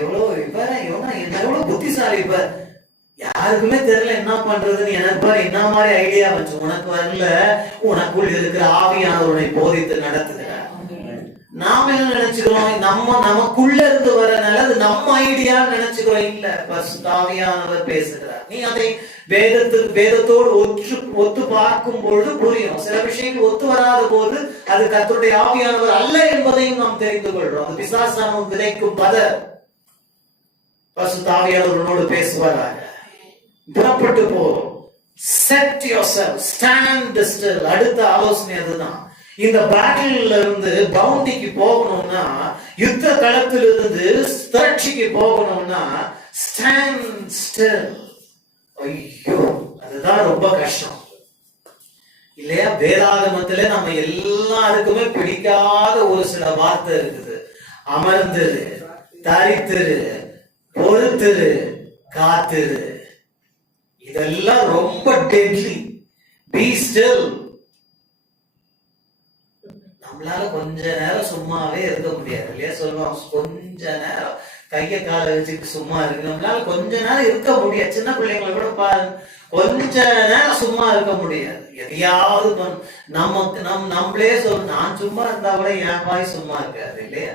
எவ்வளவு புத்திசாலி. இப்ப யாருக்குமே தெரியல என்ன பண்றதுன்னு. எனக்கு பாரு என்ன மாதிரி ஐடியா வச்சு, உனக்கு வரல, உனக்குள் இருக்கிற ஆவியானவரை போதித்து நடத்துகிற. நாம என்ன நினைச்சுக்கிறோம், நமக்குள்ள இருந்து வர நல்லது நம்ம ஐடியா நினைச்சுக்கிறோம். இல்ல, பரிசுத்த ஆவியானவர் பேசுகிறார். நீ அதை வேதத்தோடு ஒத்து பார்க்கும் பொழுது புரியும். சில விஷயங்கள் ஒத்து வராத போது அது கர்த்தருடைய ஆவியானவர் அல்ல என்பதையும் நாம் தெரிந்து கொள்றோம். அது பிசாசான விதைக்கும் பதர். பரிசுத்த ஆவியானவரோடு பேசுவாராக. புறப்பட்டு போ, செட் யுவர்செல்ஃப், ஸ்டாண்ட் ஸ்டில். அடுத்த ஆலோசனை அதுதான். இந்த பேட்டில் இருந்து பவுண்டிக்கு போகணும்னா, யுத்த களத்தில் இருந்து திரட்சிக்கு போகணும்னா ஸ்டாண்ட் ஸ்டில். ஐயோ, அதுதான் ரொம்ப கஷ்டம் இல்லையா? வேதாகமத்துல நம்ம எல்லாருக்குமே பிடிக்காத ஒரு சில வார்த்தை இருக்குது. அமர்ந்திரு, தரித்திரு, பொறுத்திரு, காத்திரு. இதெல்லாம் ரொம்ப டெட்லி. B still. நம்மளால கொஞ்ச நேரம் சும்மாவே இருக்க முடியாது இல்லையா? சொல்லுவோம், கொஞ்ச நேரம் கைய காலை வச்சுட்டு சும்மா இருக்கு. நம்மளால கொஞ்ச நேரம் இருக்க முடியாது. சின்ன பிள்ளைங்களை கூட பாருங்க, கொஞ்ச நேரம் சும்மா இருக்க முடியாது. எதையாவது நம்மளே சொல்லணும், நான் சும்மா இருந்தா கூட என் வாய் சும்மா இருக்காது இல்லையா?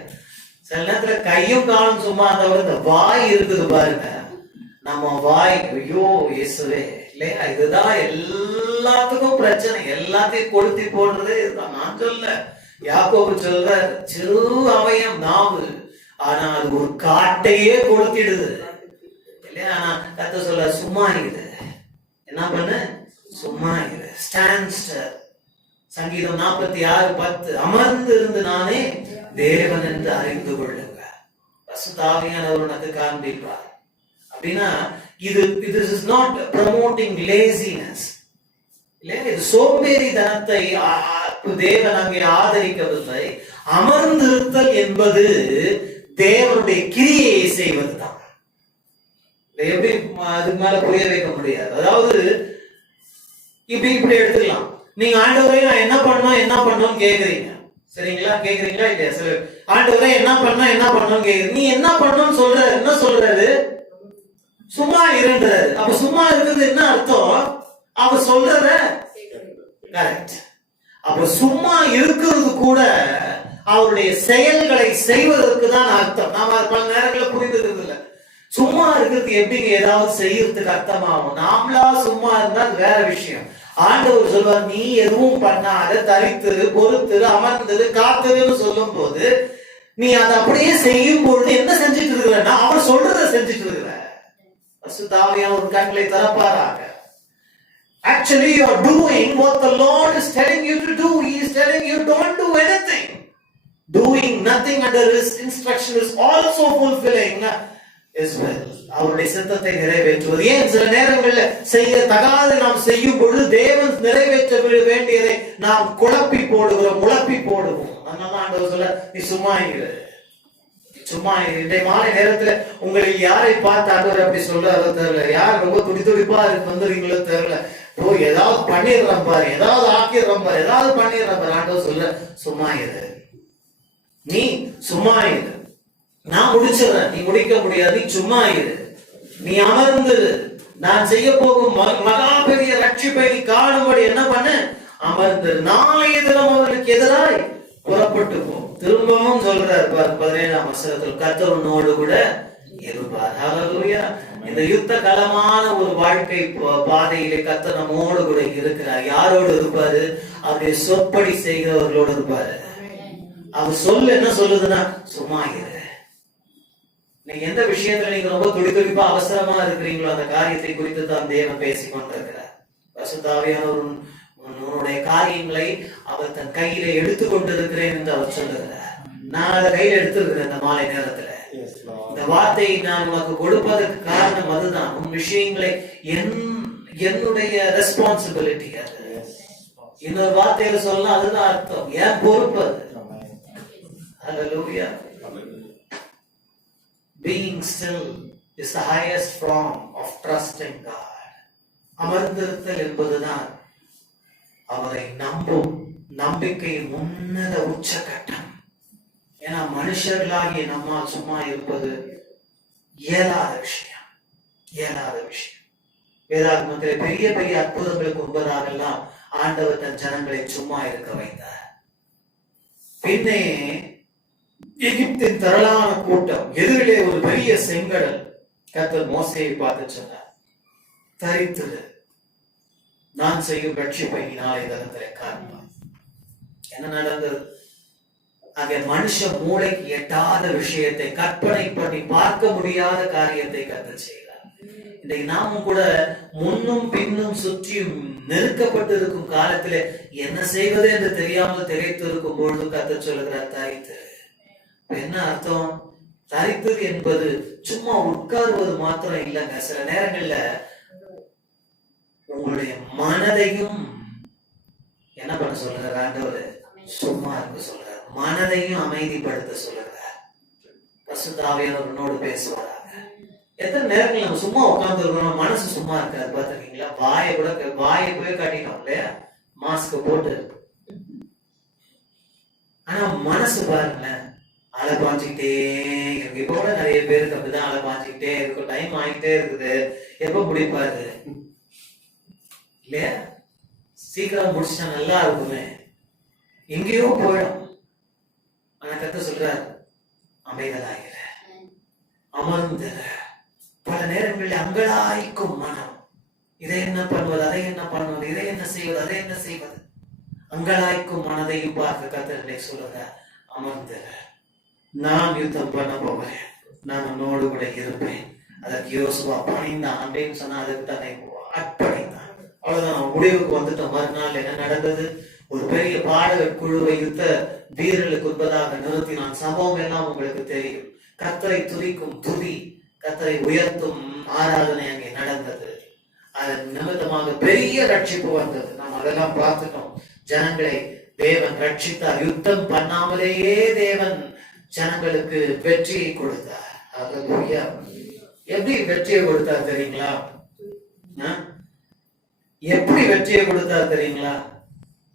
சில நேரத்துல கையும் காலும் சும்மா இருந்தா கூட இந்த வாய் இருக்குது பாருங்க, நம்ம வாய், ஐயோ இயேசுவே இல்லையா? இதுதான் எல்லாத்துக்கும் பிரச்சனை, எல்லாத்தையும் கொளுத்தி போடுறதே இதுதான். நான் சொல்ல, யாக்கோபு சொல்ற, சிறு அவயம் நாவு, ஆனா அது ஒரு காட்டையே கொளுத்திடுது இல்லையா? ஆனா கத்த சொல்ல, சும்மா இது என்ன பண்ணு, சும்மா இது, ஸ்டாண்ட் ஸ்டில். சங்கீதம் 46:10, அமர்ந்து இருந்து நானே தேவன் என்று அறிந்து கொள்ளுங்க, பரிசுத்த ஆவியானவர் உனக்கு காண்பிப்பார். அப்படின்னா இது இஸ் நாட் ப்ரமோட்டிங் லேசினஸ் இல்லையா? இது சோம்பேறித்தனத்தை தேவன் அங்கே ஆதரிக்கவில்லை. அமர்ந்திருத்தல் என்பது தேவனுடைய கிரியையை செய்வதுதான். எப்படி அதுக்கு மேல புரிய வைக்க முடியாது. அதாவது இப்படி எடுத்துக்கலாம். நீங்க ஆண்டவரே நான் என்ன பண்ணணும் கேக்குறீங்க, சரிங்களா? கேக்குறீங்களா இல்லையா? சரி, ஆண்டவரே என்ன பண்ணணும் கேக்குறீங்க. நீ என்ன பண்ணணும்னு சொல்ற, என்ன சொல்றாரு? சும்மா இருன்றாரு. அப்ப சும்மா இருக்கிறது என்ன அர்த்தம்? அவ சொல்றத கரெக்ட். அப்ப சும்மா இருக்கிறது கூட அவருடைய செயல்களை செய்வதற்கு தான் அர்த்தம். நாம பல நேரங்களில் புரிந்துக்கிறது இல்லை. சும்மா இருக்கிறது எப்படிங்க ஏதாவது செய்யறதுக்கு அர்த்தமாகும்? நாமளா சும்மா இருந்தா அது வேற விஷயம். ஆண்டவர் சொல்வார், நீ எதுவும் பண்ணாத, தரித்திரு, பொறுத்திரு, அமர்ந்திரு, காத்திருன்னு சொல்லும் போது நீ அதை அப்படியே செய்யும் பொழுது என்ன செஞ்சுட்டு இருக்கிறன்னா அவர் சொல்றத செஞ்சுட்டு இருக்கிற. பரிசுத்த ஆவியானவர் ஒரு கண்களை திறப்பாராக. Actually you are doing what the Lord is telling you to do. He is telling you don't do anything. Doing nothing under his instruction is also fulfilling his will. அவருடைய சித்தத்தை நிறைவேற்றுவது. ஏன் சில நேரங்களில் செய்ய தகாத நாம் செய்யும் பொழுது தேவன் நிறைவேற்ற வேண்டியதை நாம் குழப்பி போடுவோம். அதனால ஆண்டவர் சொல்ல, நீ சும்மா இரு. இன்றைய மாலை நேரத்துல உங்களில் யாரை பார்த்து ஆண்டவர் அப்படி சொல்றாரோ தெரியல. யார் ரொம்ப துடிப்பா வந்துடுறீங்களோ தெரியல. ஏதாவது பண்ணிடுறோம் பாரு, ஏதாவது ஆக்கிடுறோம் பாரு, ஏதாவது பண்ணிடுறோம் பாரு. ஆண்டவர் சொல்ல, சும்மா இரு, நீ சும்மா இரு, நான் முடிச்சிடுறேன், நீ முடிக்க முடியாது, நீ சும்மா இரு, நீ அமர்ந்து நான் செய்ய போகும் மகா பெரிய ரட்சிப்பை நீ காணும்படி என்ன பண்ண, அமர்ந்து நாளைய தினம் அவர்களுக்கு எதிராய் புறப்பட்டு போ. திரும்பவும் சொல்றார் 17ஆம் வசனத்தில், கர்த்தர் உன்னோடு கூட இருப்பார். ஹல்லேலூயா. இந்த யுத்த களமான ஒரு வாழ்க்கை பாதையிலே கர்த்தர் நம்மோடு கூட இருக்கிறார். யாரோடு இருப்பாரு? அவருடைய சொற்படி செய்கிறவர்களோடு இருப்பாரு. அவர் சொல்ல என்ன சொல்லுதுன்னா, சும்மா இரு. நீங்க எந்த விஷயத்துல நீங்க ரொம்ப துடிப்பா அவசரமா இருக்கிறீங்களோ அந்த காரியத்தை குறித்து தான் தேவன் பேசிக் கொண்டிருக்கிறார். பரிசுத்த ஆவியானவர் உன்னுடைய காரியங்களை அவர் தன் கையில எடுத்துக் கொண்டிருக்கிறேன் என்று அவர் சொல்லுகிறார். நான் அதை கையில எடுத்திருக்கிறேன் இந்த மாலை நேரத்துல. இந்த வார்த்தையை நான் உனக்கு கொடுப்பதற்கு காரணம் அதுதான். உன் விஷயங்களை என்னுடைய ரெஸ்பான்சிபிலிட்டி. அது இன்னொரு வார்த்தையில சொல்ல அதுதான் அர்த்தம், என் பொறுப்பு அது. Hallelujah. Being still is the highest form of trust in God. அமர்ந்திருத்தல் என்பதுதான் அவரை நம்பும் நம்பிக்கையின் உன்னத உச்சகட்டம். ஏன்னா மனுஷர்களாகிய நம்மால் சும்மா இருப்பது இயலாத விஷயம். வேதாகமத்தில் பெரிய பெரிய அற்புதங்களுக்கு முன்பதாகலாம் ஆண்டவர் தன் ஜனங்களை சும்மா இருக்க வைத்தார். பின்னே எகிப்தின் திரளான கூட்டம் எதிரிலே ஒரு பெரிய செங்கடல். கர்த்தர் மோசேயை பார்த்து சொன்னார், தரித்திரு, நான் செய்யும் ரட்சிப்பை நாளை தினத்திலே காண்பார். என்ன நடந்தது? அங்கே மனுஷ மூளைக்கு எட்டாத விஷயத்தை, கற்பனை பண்ணி பார்க்க முடியாத காரியத்தை கர்த்தர் செய்தார். இன்றைக்கு நாமும் கூட முன்னும் பின்னும் சுற்றியும் நெருக்கப்பட்டு இருக்கும் காலத்திலே என்ன செய்வது என்று தெரியாமல் திகைத்து இருக்கும் பொழுது கர்த்தர் சொல்லுகிறார், தரித்திரு. என்ன அர்த்தம்? தரித்திரு என்பது சும்மா உட்காருவது மாத்திரம் இல்லைங்க. சில நேரங்கள்ல உங்களுடைய மனதையும் என்ன பண்ண சொல்லுறார் ஆண்டவர்? சும்மா இருக்க சொல்றார். மனதையும் அமைதிப்படுத்த சொல்லுறார். பரிசுத்த ஆவியானவர் உன்னோடு பேசுவாராங்க. எத்தனை நேரங்கள் நம்ம சும்மா உட்கார்ந்து இருக்கணும், மனசு சும்மா இருக்காது. பாத்துருக்கீங்களா? வாயை போய் காட்டினோம் இல்லையா, மாஸ்க் போட்டு. ஆனா மனசு பாருங்களேன், அலைப்பாஞ்சிக்கிட்டே இருக்கு. இப்போ கூட நிறைய பேருக்கு அப்படிதான் அலைப்பாஞ்சிக்கிட்டே இருக்கும். டைம் ஆகிட்டே இருக்குது, எப்ப முடிப்பாரு இல்லையா? சீக்கிரம் முடிச்சா நல்லா இருக்குமே, எங்கேயோ போயிடும். ஆனா கர்த்தர் சொல்றார், அமைதலாகிற, அமர்ந்திர. பல நேரங்களில் அங்கலாய்க்கும் மனம், இதை என்ன பண்ணுவது, அதை என்ன பண்ணுவது, இதை என்ன செய்வது, அதை என்ன செய்வது, அங்கலாய்க்கும் மனதையும் பார்த்து கர்த்தர் சொல்லுங்க, அமர்ந்திர, நான் யுத்தம் பண்ண போகிறேன், நான் உன்னோடு கூட இருப்பேன். அதற்கு யோசுவா பணிந்தான் அப்படின்னு சொன்னா அதுக்கு தானே அர்ப்பணித்தான். அவ்வளவுதான், முடிவுக்கு வந்துட்டோம். மறுநாள் என்ன நடந்தது? ஒரு பெரிய பாடகர் குழுவை யுத்த வீரர்களுக்கு உட்பதாக நிறுத்தினான். சம்பவம் எல்லாம் உங்களுக்கு தெரியும். கர்த்தரை துதிக்கும் துதி, கர்த்தரை உயர்த்தும் ஆராதனை அங்கே நடந்தது. அதன் நிமித்தமாக பெரிய ரட்சிப்பு வந்தது. நாம் அதெல்லாம் பார்த்துட்டோம். ஜனங்களை தேவன் ரட்சித்தார். யுத்தம் பண்ணாமலேயே தேவன் ஜனங்களுக்கு வெற்றியை கொடுத்தார். ஹல்லேலூயா. எப்படி வெற்றியை கொடுத்தார் தெரியுங்களா? எப்படி வெற்றியை கொடுத்தார் தெரியுங்களா?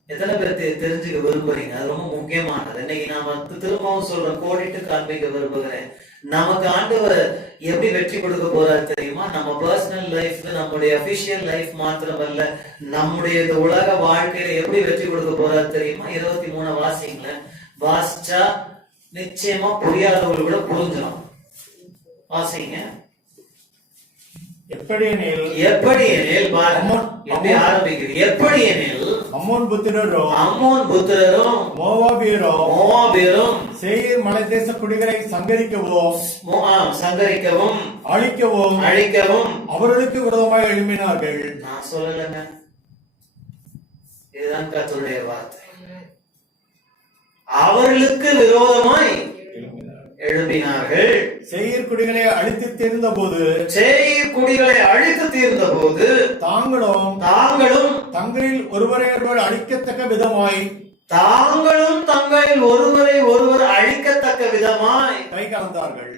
எத்தனை பேர் தெரிஞ்சுக்க விரும்புறீங்க? அது ரொம்ப முக்கியமானது. இன்னைக்கு நாம திரும்பவும் சொல்றேன், கோடிட்டு காண்பிக்க விரும்புகிறேன். நமக்கு ஆண்டவர் எப்படி வெற்றி கொடுக்க போறாரு தெரியுமா? நம்ம பர்சனல் லைஃப்ல, நம்முடைய அபிஷியல் லைஃப் மாத்திரமல்ல, நம்முடைய இந்த உலக வாழ்க்கையில எப்படி வெற்றி கொடுக்க போறாரு தெரியுமா? 23 வாசிங்கள வாசிச்சா நிச்சயமா புரியாதவர்கள் கூட புரிஞ்சிடும். வாசிங்க. எப்படி எனில் எப்படி ஆரம்பிக்கிறது? எப்படி எனில் அம்மோன் புத்திரரும் மோவாபியரும் சேயீர் மலை தேச குடிகளை சங்கரிக்கவும் அழிக்கவும் அவர்களுக்கு விரோதமாக எழும்பினார்கள். நான் சொல்லலைங்க, இதுதான் கர்த்தருடைய வார்த்தை. அவர்களுக்கு விரோதமாய் எழுப்பினார்கள். சேயீர் குடிகளை அழித்து தீர்ந்த போது தாங்களும் தங்களில் ஒருவரை ஒருவர் அழிக்கத்தக்க விதமாய் கை கலந்தார்கள்.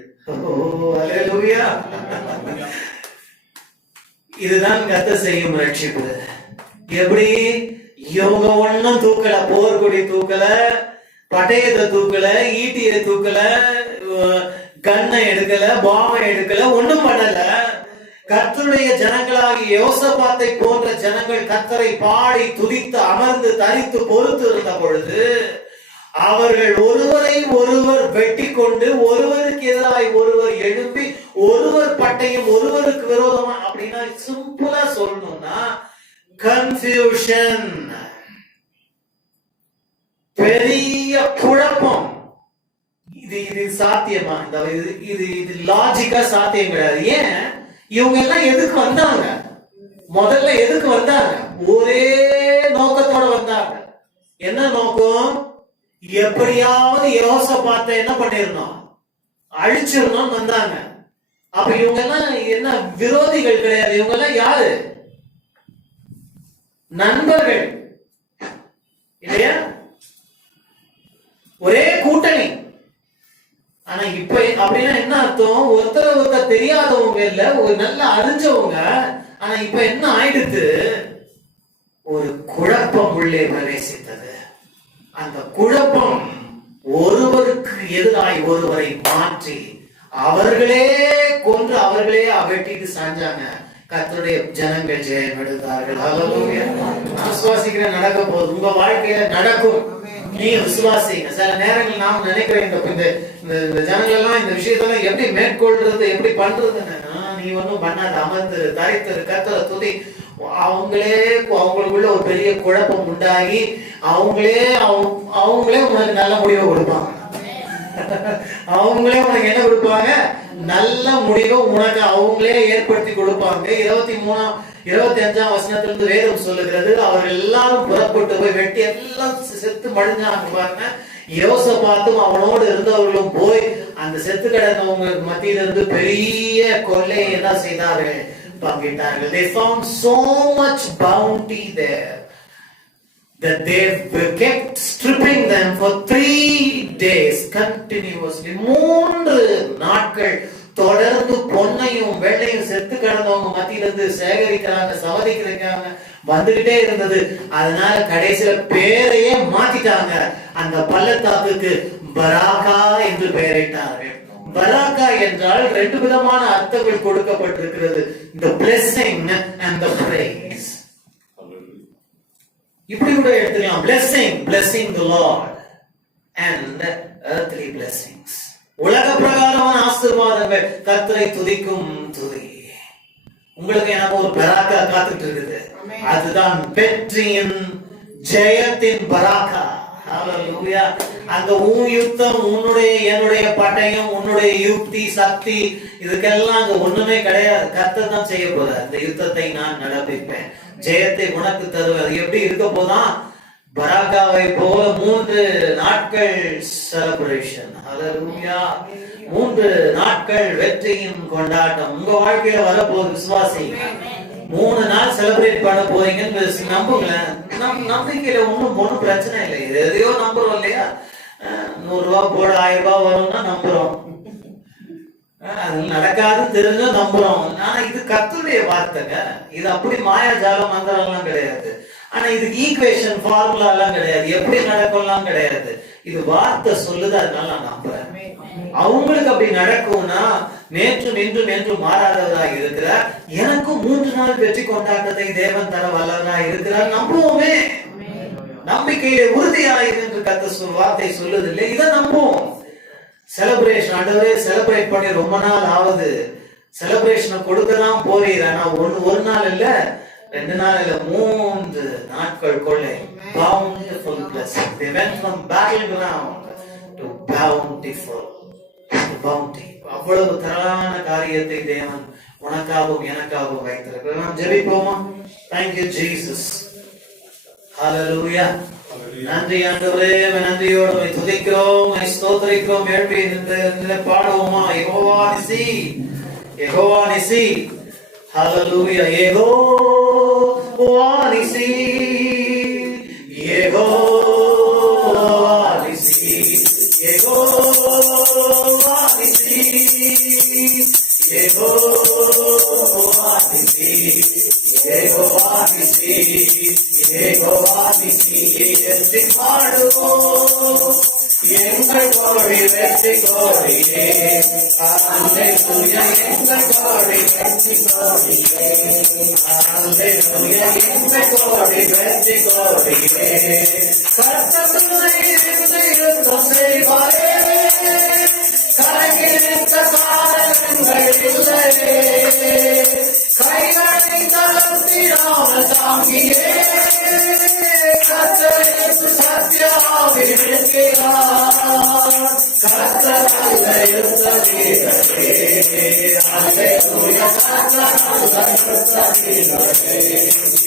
இதுதான் கர்த்தர் செய்யும் ரட்சிப்பு. எப்படி? இவங்க ஒண்ணும் தூக்கல, போர்க்கொடி தூக்கல, பட்டயத்தை தூக்கல, ஈட்டியை தூக்கல, கண்ணை எடுக்கல, பாமை எடுக்கல, ஒண்ணும் பண்ணல. கர்த்தருடைய ஜனங்களாகிய யோசபாத்தை போன்ற ஜனங்கள் கர்த்தரை பாடி துதித்து அமர்ந்து தரித்து பொறுத்து இருந்த பொழுது அவர்கள் ஒருவரை ஒருவர் வெட்டி கொண்டு ஒருவருக்கு எதிராய் ஒருவர் எழுப்பி ஒருவர் பட்டயம் ஒருவருக்கு விரோதமா, அப்படின்னா சிம்பிளா சொல்லணும்னா கன்ஃபியூஷன், பெரிய குழப்பம். இது சாத்தியமா? இது லாஜிக்கா சாத்தியம் கிடையாது. ஏன்? இவங்க எல்லாம் எதுக்கு வந்தாங்க? முதல்ல எதுக்கு வந்தாங்க? ஒரே நோக்கத்தோட வந்தாங்க. என்ன நோக்கம்? எப்படியாவது யோசபாத்தை என்ன பண்ணிருந்தோம், அழிச்சிடணும் வந்தாங்க. அப்ப இவங்க எல்லாம் என்ன விரோதிகள் கிடையாது. இவங்க எல்லாம் யாரு? நண்பர்கள் இல்லையா? ஒரே கூட்டணி. ஆனா இப்ப அப்படின்னா என்ன அர்த்தம்? ஒருத்தர் தெரியாதவங்க இல்ல, ஒரு நல்ல அறிஞ்சவங்க. ஆனா இப்ப என்ன ஆயிடுது? ஒரு குழப்பம் உள்ளே பிரவேசித்தது. அந்த குழப்பம் ஒருவருக்கு எதிராய் ஒருவரை மாற்றி அவர்களே கொன்று அவர்களே வெட்டிட்டு சாஞ்சாங்க. கர்த்தருடைய ஜனங்கள் ஜெயம் எடுத்தார்கள். விசுவாசிக்கிற நடக்க போகுது, உங்க வாழ்க்கையில நடக்கும். நீங்க விசுவாசிங்க. சில நேரங்கள் நாம் நினைக்கிறேன், இந்த ஜனங்கள் எல்லாம் இந்த விஷயத்தெல்லாம் எப்படி மேற்கொள்றது, எப்படி பண்றதுன்னு. நீ ஒன்னும் பண்ணாத, அமர்ந்து தரித்து கர்த்தரை துதி. அவங்களுக்குள்ள ஒரு பெரிய குழப்பம் உண்டாகி அவங்களே உனக்கு நல்ல முடிவை கொடுப்பாங்க. அவங்களே உனக்கு என்ன கொடுப்பாங்க? நல்ல முடிவை உனக்கு அவங்களே ஏற்படுத்தி கொடுப்பாங்க. 25ஆம் வசனத்திலிருந்து வேதம் சொல்லுகிறது, அவர்கள் எல்லாரும் புறப்பட்டு போய் வெட்டி எல்லாம் செத்து மடிஞ்சாங்க பாருங்க. யோசபாத்தும் அவனோடு இருந்தவர்களும் போய் அந்த செத்து கிடந்தவங்க மத்தியிலிருந்து பெரிய கொள்ளையை என்ன செய்தார்கள்? பங்கிட்டார்கள். They found so much bounty there that they kept stripping them for 3 days continuously. 3 நாட்கள் தொடர்ந்து பொன்னையும் வெள்ளையும் செத்து கிடந்தவங்க மத்தியிலிருந்து சேகரிக்கிறாங்க, சவதிக்கிறாங்க, வந்துகிட்டே இருந்தது. அதனால கடைசியில பேரையே மாத்திட்டாங்க. அந்த பள்ளத்தாக்குக்கு பராகா என்று பெயரிட்டார்கள். பராகா என்றால் 2 விதமான அர்த்தங்கள் கொடுக்கப்பட்டிருக்கிறது. The blessing and the praise. இப்படி கூட எடுத்துக்கலாம். blessing the Lord and earthly blessings. உலக பிரகாரமான ஆசீர்வாதங்கள், கர்த்தரை துதிக்கும் துதி. உங்களுக்கு எனக்கு ஒரு பராக்கா காத்துட்டு இருக்குது. அதுதான் வெற்றியின் ஜெயத்தின் பராக்கா. ஹalleluya. அந்த உன் யுத்தம், உன்னுடைய என்னுடைய பட்டயம், உன்னுடைய யுக்தி சக்தி இதுக்கெல்லாம் அங்க ஒண்ணுமே கிடையாது. கர்த்தர் தான் செய்ய போறார். அந்த யுத்தத்தை நான் நடப்பிப்பேன், ஜெயத்தை உனக்கு தருவேன். அது எப்படி இருக்க போதான்? பராக்காவை போல 3 நாட்கள் செலிப்ரேஷன். ஹalleluya. 3 நாட்கள் வெற்றியின் கொண்டாட்டம் உங்க வாழ்க்கையில வரப்போகுது. விசுவாசி 3 நாள் செலிப்ரேட் பண்ண போறீங்கன்னு நம்புங்களேன். நம்பிக்கையில ஒண்ணும் பிரச்சனை இல்லை. எதையோ நம்புறோம் இல்லையா? 100 ரூபாய் போட 1000 ரூபாய் வரும்னா நம்புறோம். அது நடக்காதுன்னு தெரிஞ்சோ நம்புறோம். ஆனா இது கர்த்தருடைய வார்த்தைங்க. இது அப்படி மாயாஜாலம் மந்திரம் எல்லாம் கிடையாது. ஆனா இது ஈக்குவேஷன் ஃபார்முலா எல்லாம் கிடையாது. எப்படி நடக்கும்லாம் கிடையாது. இது வார்த்தை சொல்லுது, அதனால நான் நம்புறேன். அவங்களுக்கு அப்படி நடக்கும்னா நேற்றும் இன்றும் என்று மாறாதவராக இருக்கிறார். எனக்கும் 3 நாள் வெற்றி கொண்டாட்டத்தை தேவன் தர வல்லவராக இருக்கிறார். நம்புவோமே. நம்பிக்கையிலே உறுதியாக என்று கர்த்தர் வார்த்தை சொல்லுது இல்லை. இதை நம்புவோம். செலிப்ரேஷன் ஆண்டவரே செலிப்ரேட் பண்ணி ரொம்ப நாள் ஆகுது. செலிப்ரேஷனை கொடுக்கதான் போறீர். ஆனா ஒரு நாள் இல்ல, 2 நாள் இல்ல, 3 நாட்கள் கொள்ளை. Bountiful blessing. They went from battleground to bountiful. Bounty. அவ்வளவு தரலான காரியத்தை தேவன் உனக்காகவும் எனக்காகவும் வைத்திருக்கிறார். நாம் ஜெபிப்போமா? Thank you Jesus. Hallelujah. நன்றி ஆண்டவரே, நன்றியோடு துதிக்கிறோம், ஸ்தோத்திரிக்கிறோம். எழுப்பி இந்த பாடுவோமா? யெகோவா நிசி, யெகோவா நிசி. Hallelujah. யெகோவா நிசி, யெகோவா நிசி, யெகோவா நிசி, யெகோவா நிசி, யெகோவா நிசி, யெகோவா நிசி. என்று பாடுவோம் எங்கள் கோடி வெற்றி கோடியே. அல்லேலூயா எங்கள் கோடி வெற்றி கோடியே. அல்லேலூயா எங்கள் கோடி வெற்றி கோடியே. கர்த்தருடைய யுத்தம் செய்வாரே, கலங்கிருந்த காரணங்கள் இல்லையே. கைகளை தளர்த்திடாமல் தாங்கியே கர்த்தருக்கு சத்தியாவில் இருக்கிறார். கர்த்தர் அல்ல யுத்த வீரரே. அல்லேலூயா கர்த்தர் அல்ல யுத்த வீரரே.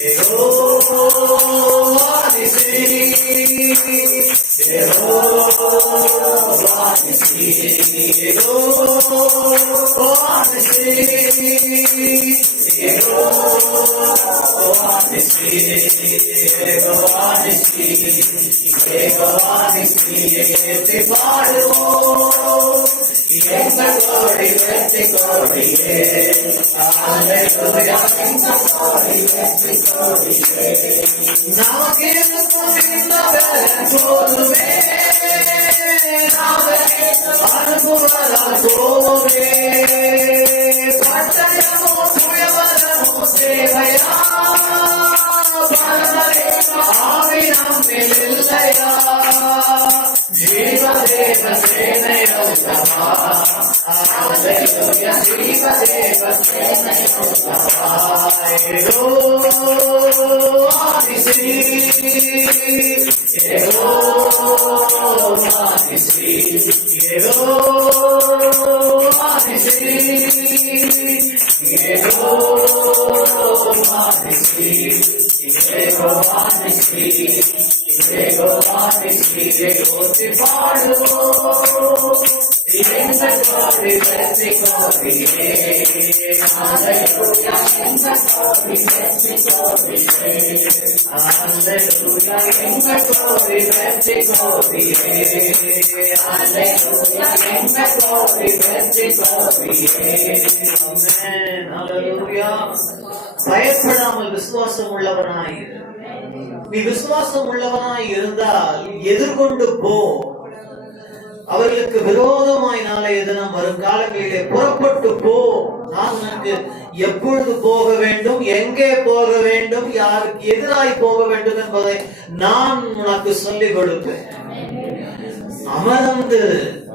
யெகோவா நிசி, யெகோவா நிசி, யெகோவா நிசி, யெகோவா நிசி, யெகோவா நிசி, யெகோவா நிசி. என்று பாடுவோம் எங்கள் கோடி வெற்றி கோடியே. அல்லேலூயா எங்கள் கோடி வெற்றி கோடியே. நமக்கு இந்த பலன் போதுமே, அனுபவம் போவே. பட்டயமோ புயவரமோ சேவையா, ஆவி நம்மில் இல்லையா. ஜீவதேவ சேனையோதமா. அல்லேலூயா ஜீவதேவ சேனையோதமா. யெகோவா நிசி, யெகோவா நிசி, யெகோவா நிசி, யெகோவா நிசி, யெகோவா நிசி, யெகோவா நிசி. யெகோவா பாடுவோம் எங்கள் கோடி வெற்றி கோடியே. அல்லேலூயா எங்கள் கோடி வெற்றி கோடியே. அல்லேலூயா எங்கள் கோடி வெற்றி கோடியே. அல்லேலூயா எங்கள் கோடி வெற்றி கோடியே. ஆமென். அல்லேலூயா. பயப்படாமல் விசுவாசம் உள்ளவனாய் இரு. நீ விசுவாசம் உள்ளவனாய் இருந்தால் எதிர்கொண்டு போ. அவர்களுக்கு விரோதமாய் நாளைய தினம் வரும் காலங்களிலே புறப்பட்டு போ, நான் உனக்கு எப்பொழுது போக வேண்டும், எங்கே போக வேண்டும், யாருக்கு எதிராய் போக வேண்டும் என்பதை நான் உனக்கு சொல்லிக் கொடுப்பேன். அமர்ந்து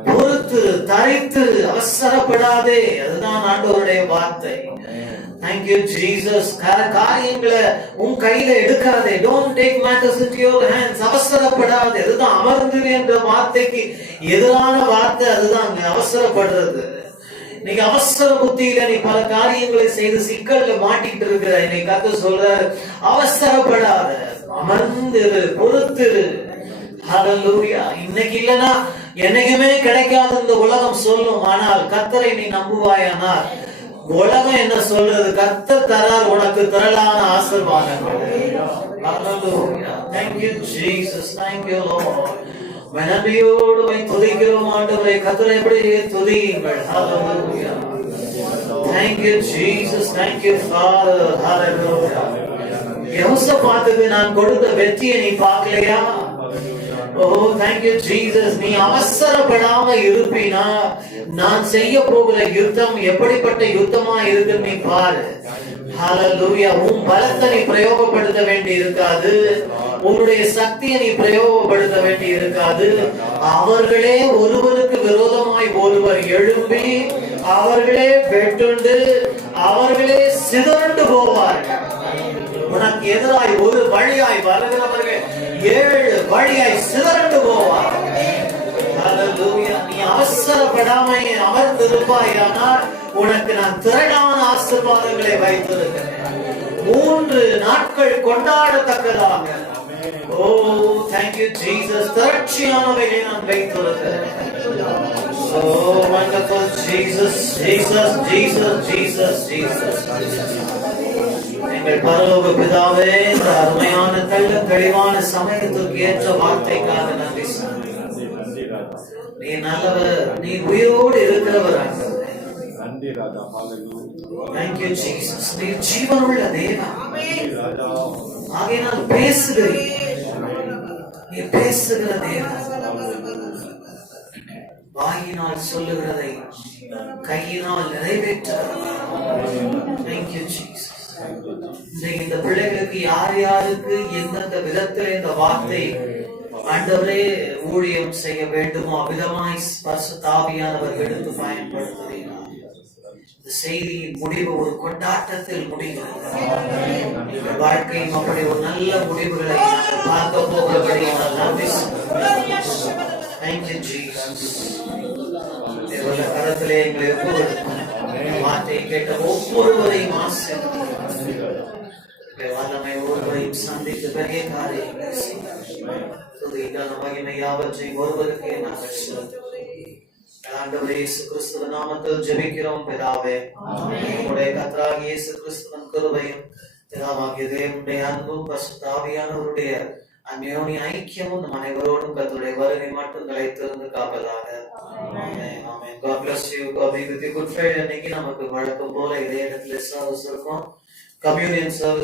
பொறுத்து தரித்து அவசரப்படாதே, அதுதான் ஆண்டவருடைய வார்த்தை. Thank you Jesus. காரியங்களை உன் கையில எடுக்காதே. Don't take matters into your hands. அவசரப்படாதே. அதுதான் அமர்ந்து என்ற வார்த்தைக்கு எதிரான வார்த்தை. அதுதான் அவசரப்படுறது. இன்னைக்கு அவசர புத்தியில நீ பல காரியங்களை செய்து சிக்கல்ல மாட்டிட்டு இருக்கிற. இன்னைக்கு கர்த்தர் சொல்றாரு, அவசரப்படாத, அமர்ந்து பொறுத்து. ஹல்லேலூயா. இன்னைக்கு இல்லனா என்னைக்குமே கிடைக்காத இந்த உலகம் சொல்லும். ஆனால் கர்த்தரை நீ நம்புவாயானால் உலகம் என்ன சொல்றது? கர்த்தர் தரார் உனக்கு திரளான ஆசீர்வாதங்கள். ஹல்லேலூயா. Thank you Jesus. Thank you Lord. மனதியோடு துதிக்கிறோம் ஆண்டவரே. கர்த்தரை எப்படி துதியுங்கள். ஹல்லேலூயா. Thank you Jesus. Thank you Father. ஹல்லேலூயா. யோசபாத்துக்கு நான் கொடுத்த வெற்றியை நீ பார்க்கலையா? Oh, thank you Jesus. நீ அவசரப்படாம இருப்பினா நான் செய்ய போகிற யுத்தம் எப்படிப்பட்ட யுத்தமா இருக்கு நீ பாரு. ஹல்லேலூயா. உன் பலத்தை நீ பிரயோகப்படுத்த வேண்டி இருக்காது, உன்னுடைய சக்தியை நீ பிரயோகப்படுத்த வேண்டி இருக்காது. அவர்களே ஒருவருக்கு விரோதமாய் ஒருவர் எழும்பி அவர்களே வெட்டுண்டு அவர்களே சிதறண்டு போவார்கள். உனக்கு எதிராய் ஒரு வழியாய் வருகிறவர்கள் 7 வழியாய் சிதறண்டு போவார். ஹல்லேலூயா. நீ அவசரப்படாம அமர்ந்திருப்பாயானால் உனக்கு நான் திரளான ஆசீர்வாதங்களை வைத்திருக்கிறேன். 3 நாட்கள் கொண்டாடத்தக்கதாக. ஓ thank you Jesus. திரட்சியானவைகளை நான் வைத்திருக்கிறேன். So wonderful Jesus, Jesus, Jesus, Jesus, Jesus. எங்கள் பரலோக பிதாவே, இந்த அருமையான தெளிவான சமயத்துக்கு ஏற்ற வார்த்தைக்காக நன்றி. நீ நல்லவர், நீ உயிரோடு இருக்கிறவர். Thank you Jesus. நீ ஜீவனுள்ள தேவன். ஆகையினால் பேசுகிறீர், நீ பேசுகிற தேவன். வாயினால் சொல்லுகிறதை கையினால் நிறைவேற்றுகிறவர். Thank you Jesus. இந்த பிள்ளைகளுக்கு யார் யாருக்கு எந்தெந்த விதத்தில் இந்த வார்த்தை ஆண்டவரே ஊழியம் செய்ய வேண்டுமோ அவ்விதமாய் பரிசுத்த ஆவியானவர் எடுத்து பயன்படுத்துகிறார். இந்த செய்தியின் முடிவு ஒரு கொண்டாட்டத்தில் முடிகிறது. வாழ்க்கையும் அப்படி ஒரு நல்ல முடிவுகளை பார்க்க போகிறபடி நன்றி. Thank you Jesus. தேவனுடைய கரத்திலே எங்களை ஒப்புக்கொடுக்கிறோம். வார்த்தையை கேட்ட ஒவ்வொருவரையும் வல்லமை ஒருவரையும் சந்தித்து பெரிய காரியங்களை மகிமை யாவற்றையும் ஒருவருக்கே நாங்கள் செலுத்துகிறோம். ஆண்டவரே இயேசு கிறிஸ்துவின் நாமத்தில் ஜெபிக்கிறோம் பிதாவே. உம்முடைய கர்த்தராகிய இயேசு கிறிஸ்துவின் கிருபையும் பிதாவாகிய தேவனுடைய அன்பும் பரிசுத்த ஆவியானவருடைய அந்யோன்ய ஐக்கியமும் நம் அனைவரோடும் கர்த்தருடைய வருகை மட்டும் நிலைத்திருந்து காப்பதாக. ஆமென். ஆமென். God bless you. God be with you. Good Friday அன்னைக்கு நமக்கு வழக்கம் போல இதே இடத்துல சர்வீஸ் இருக்கும். Communion service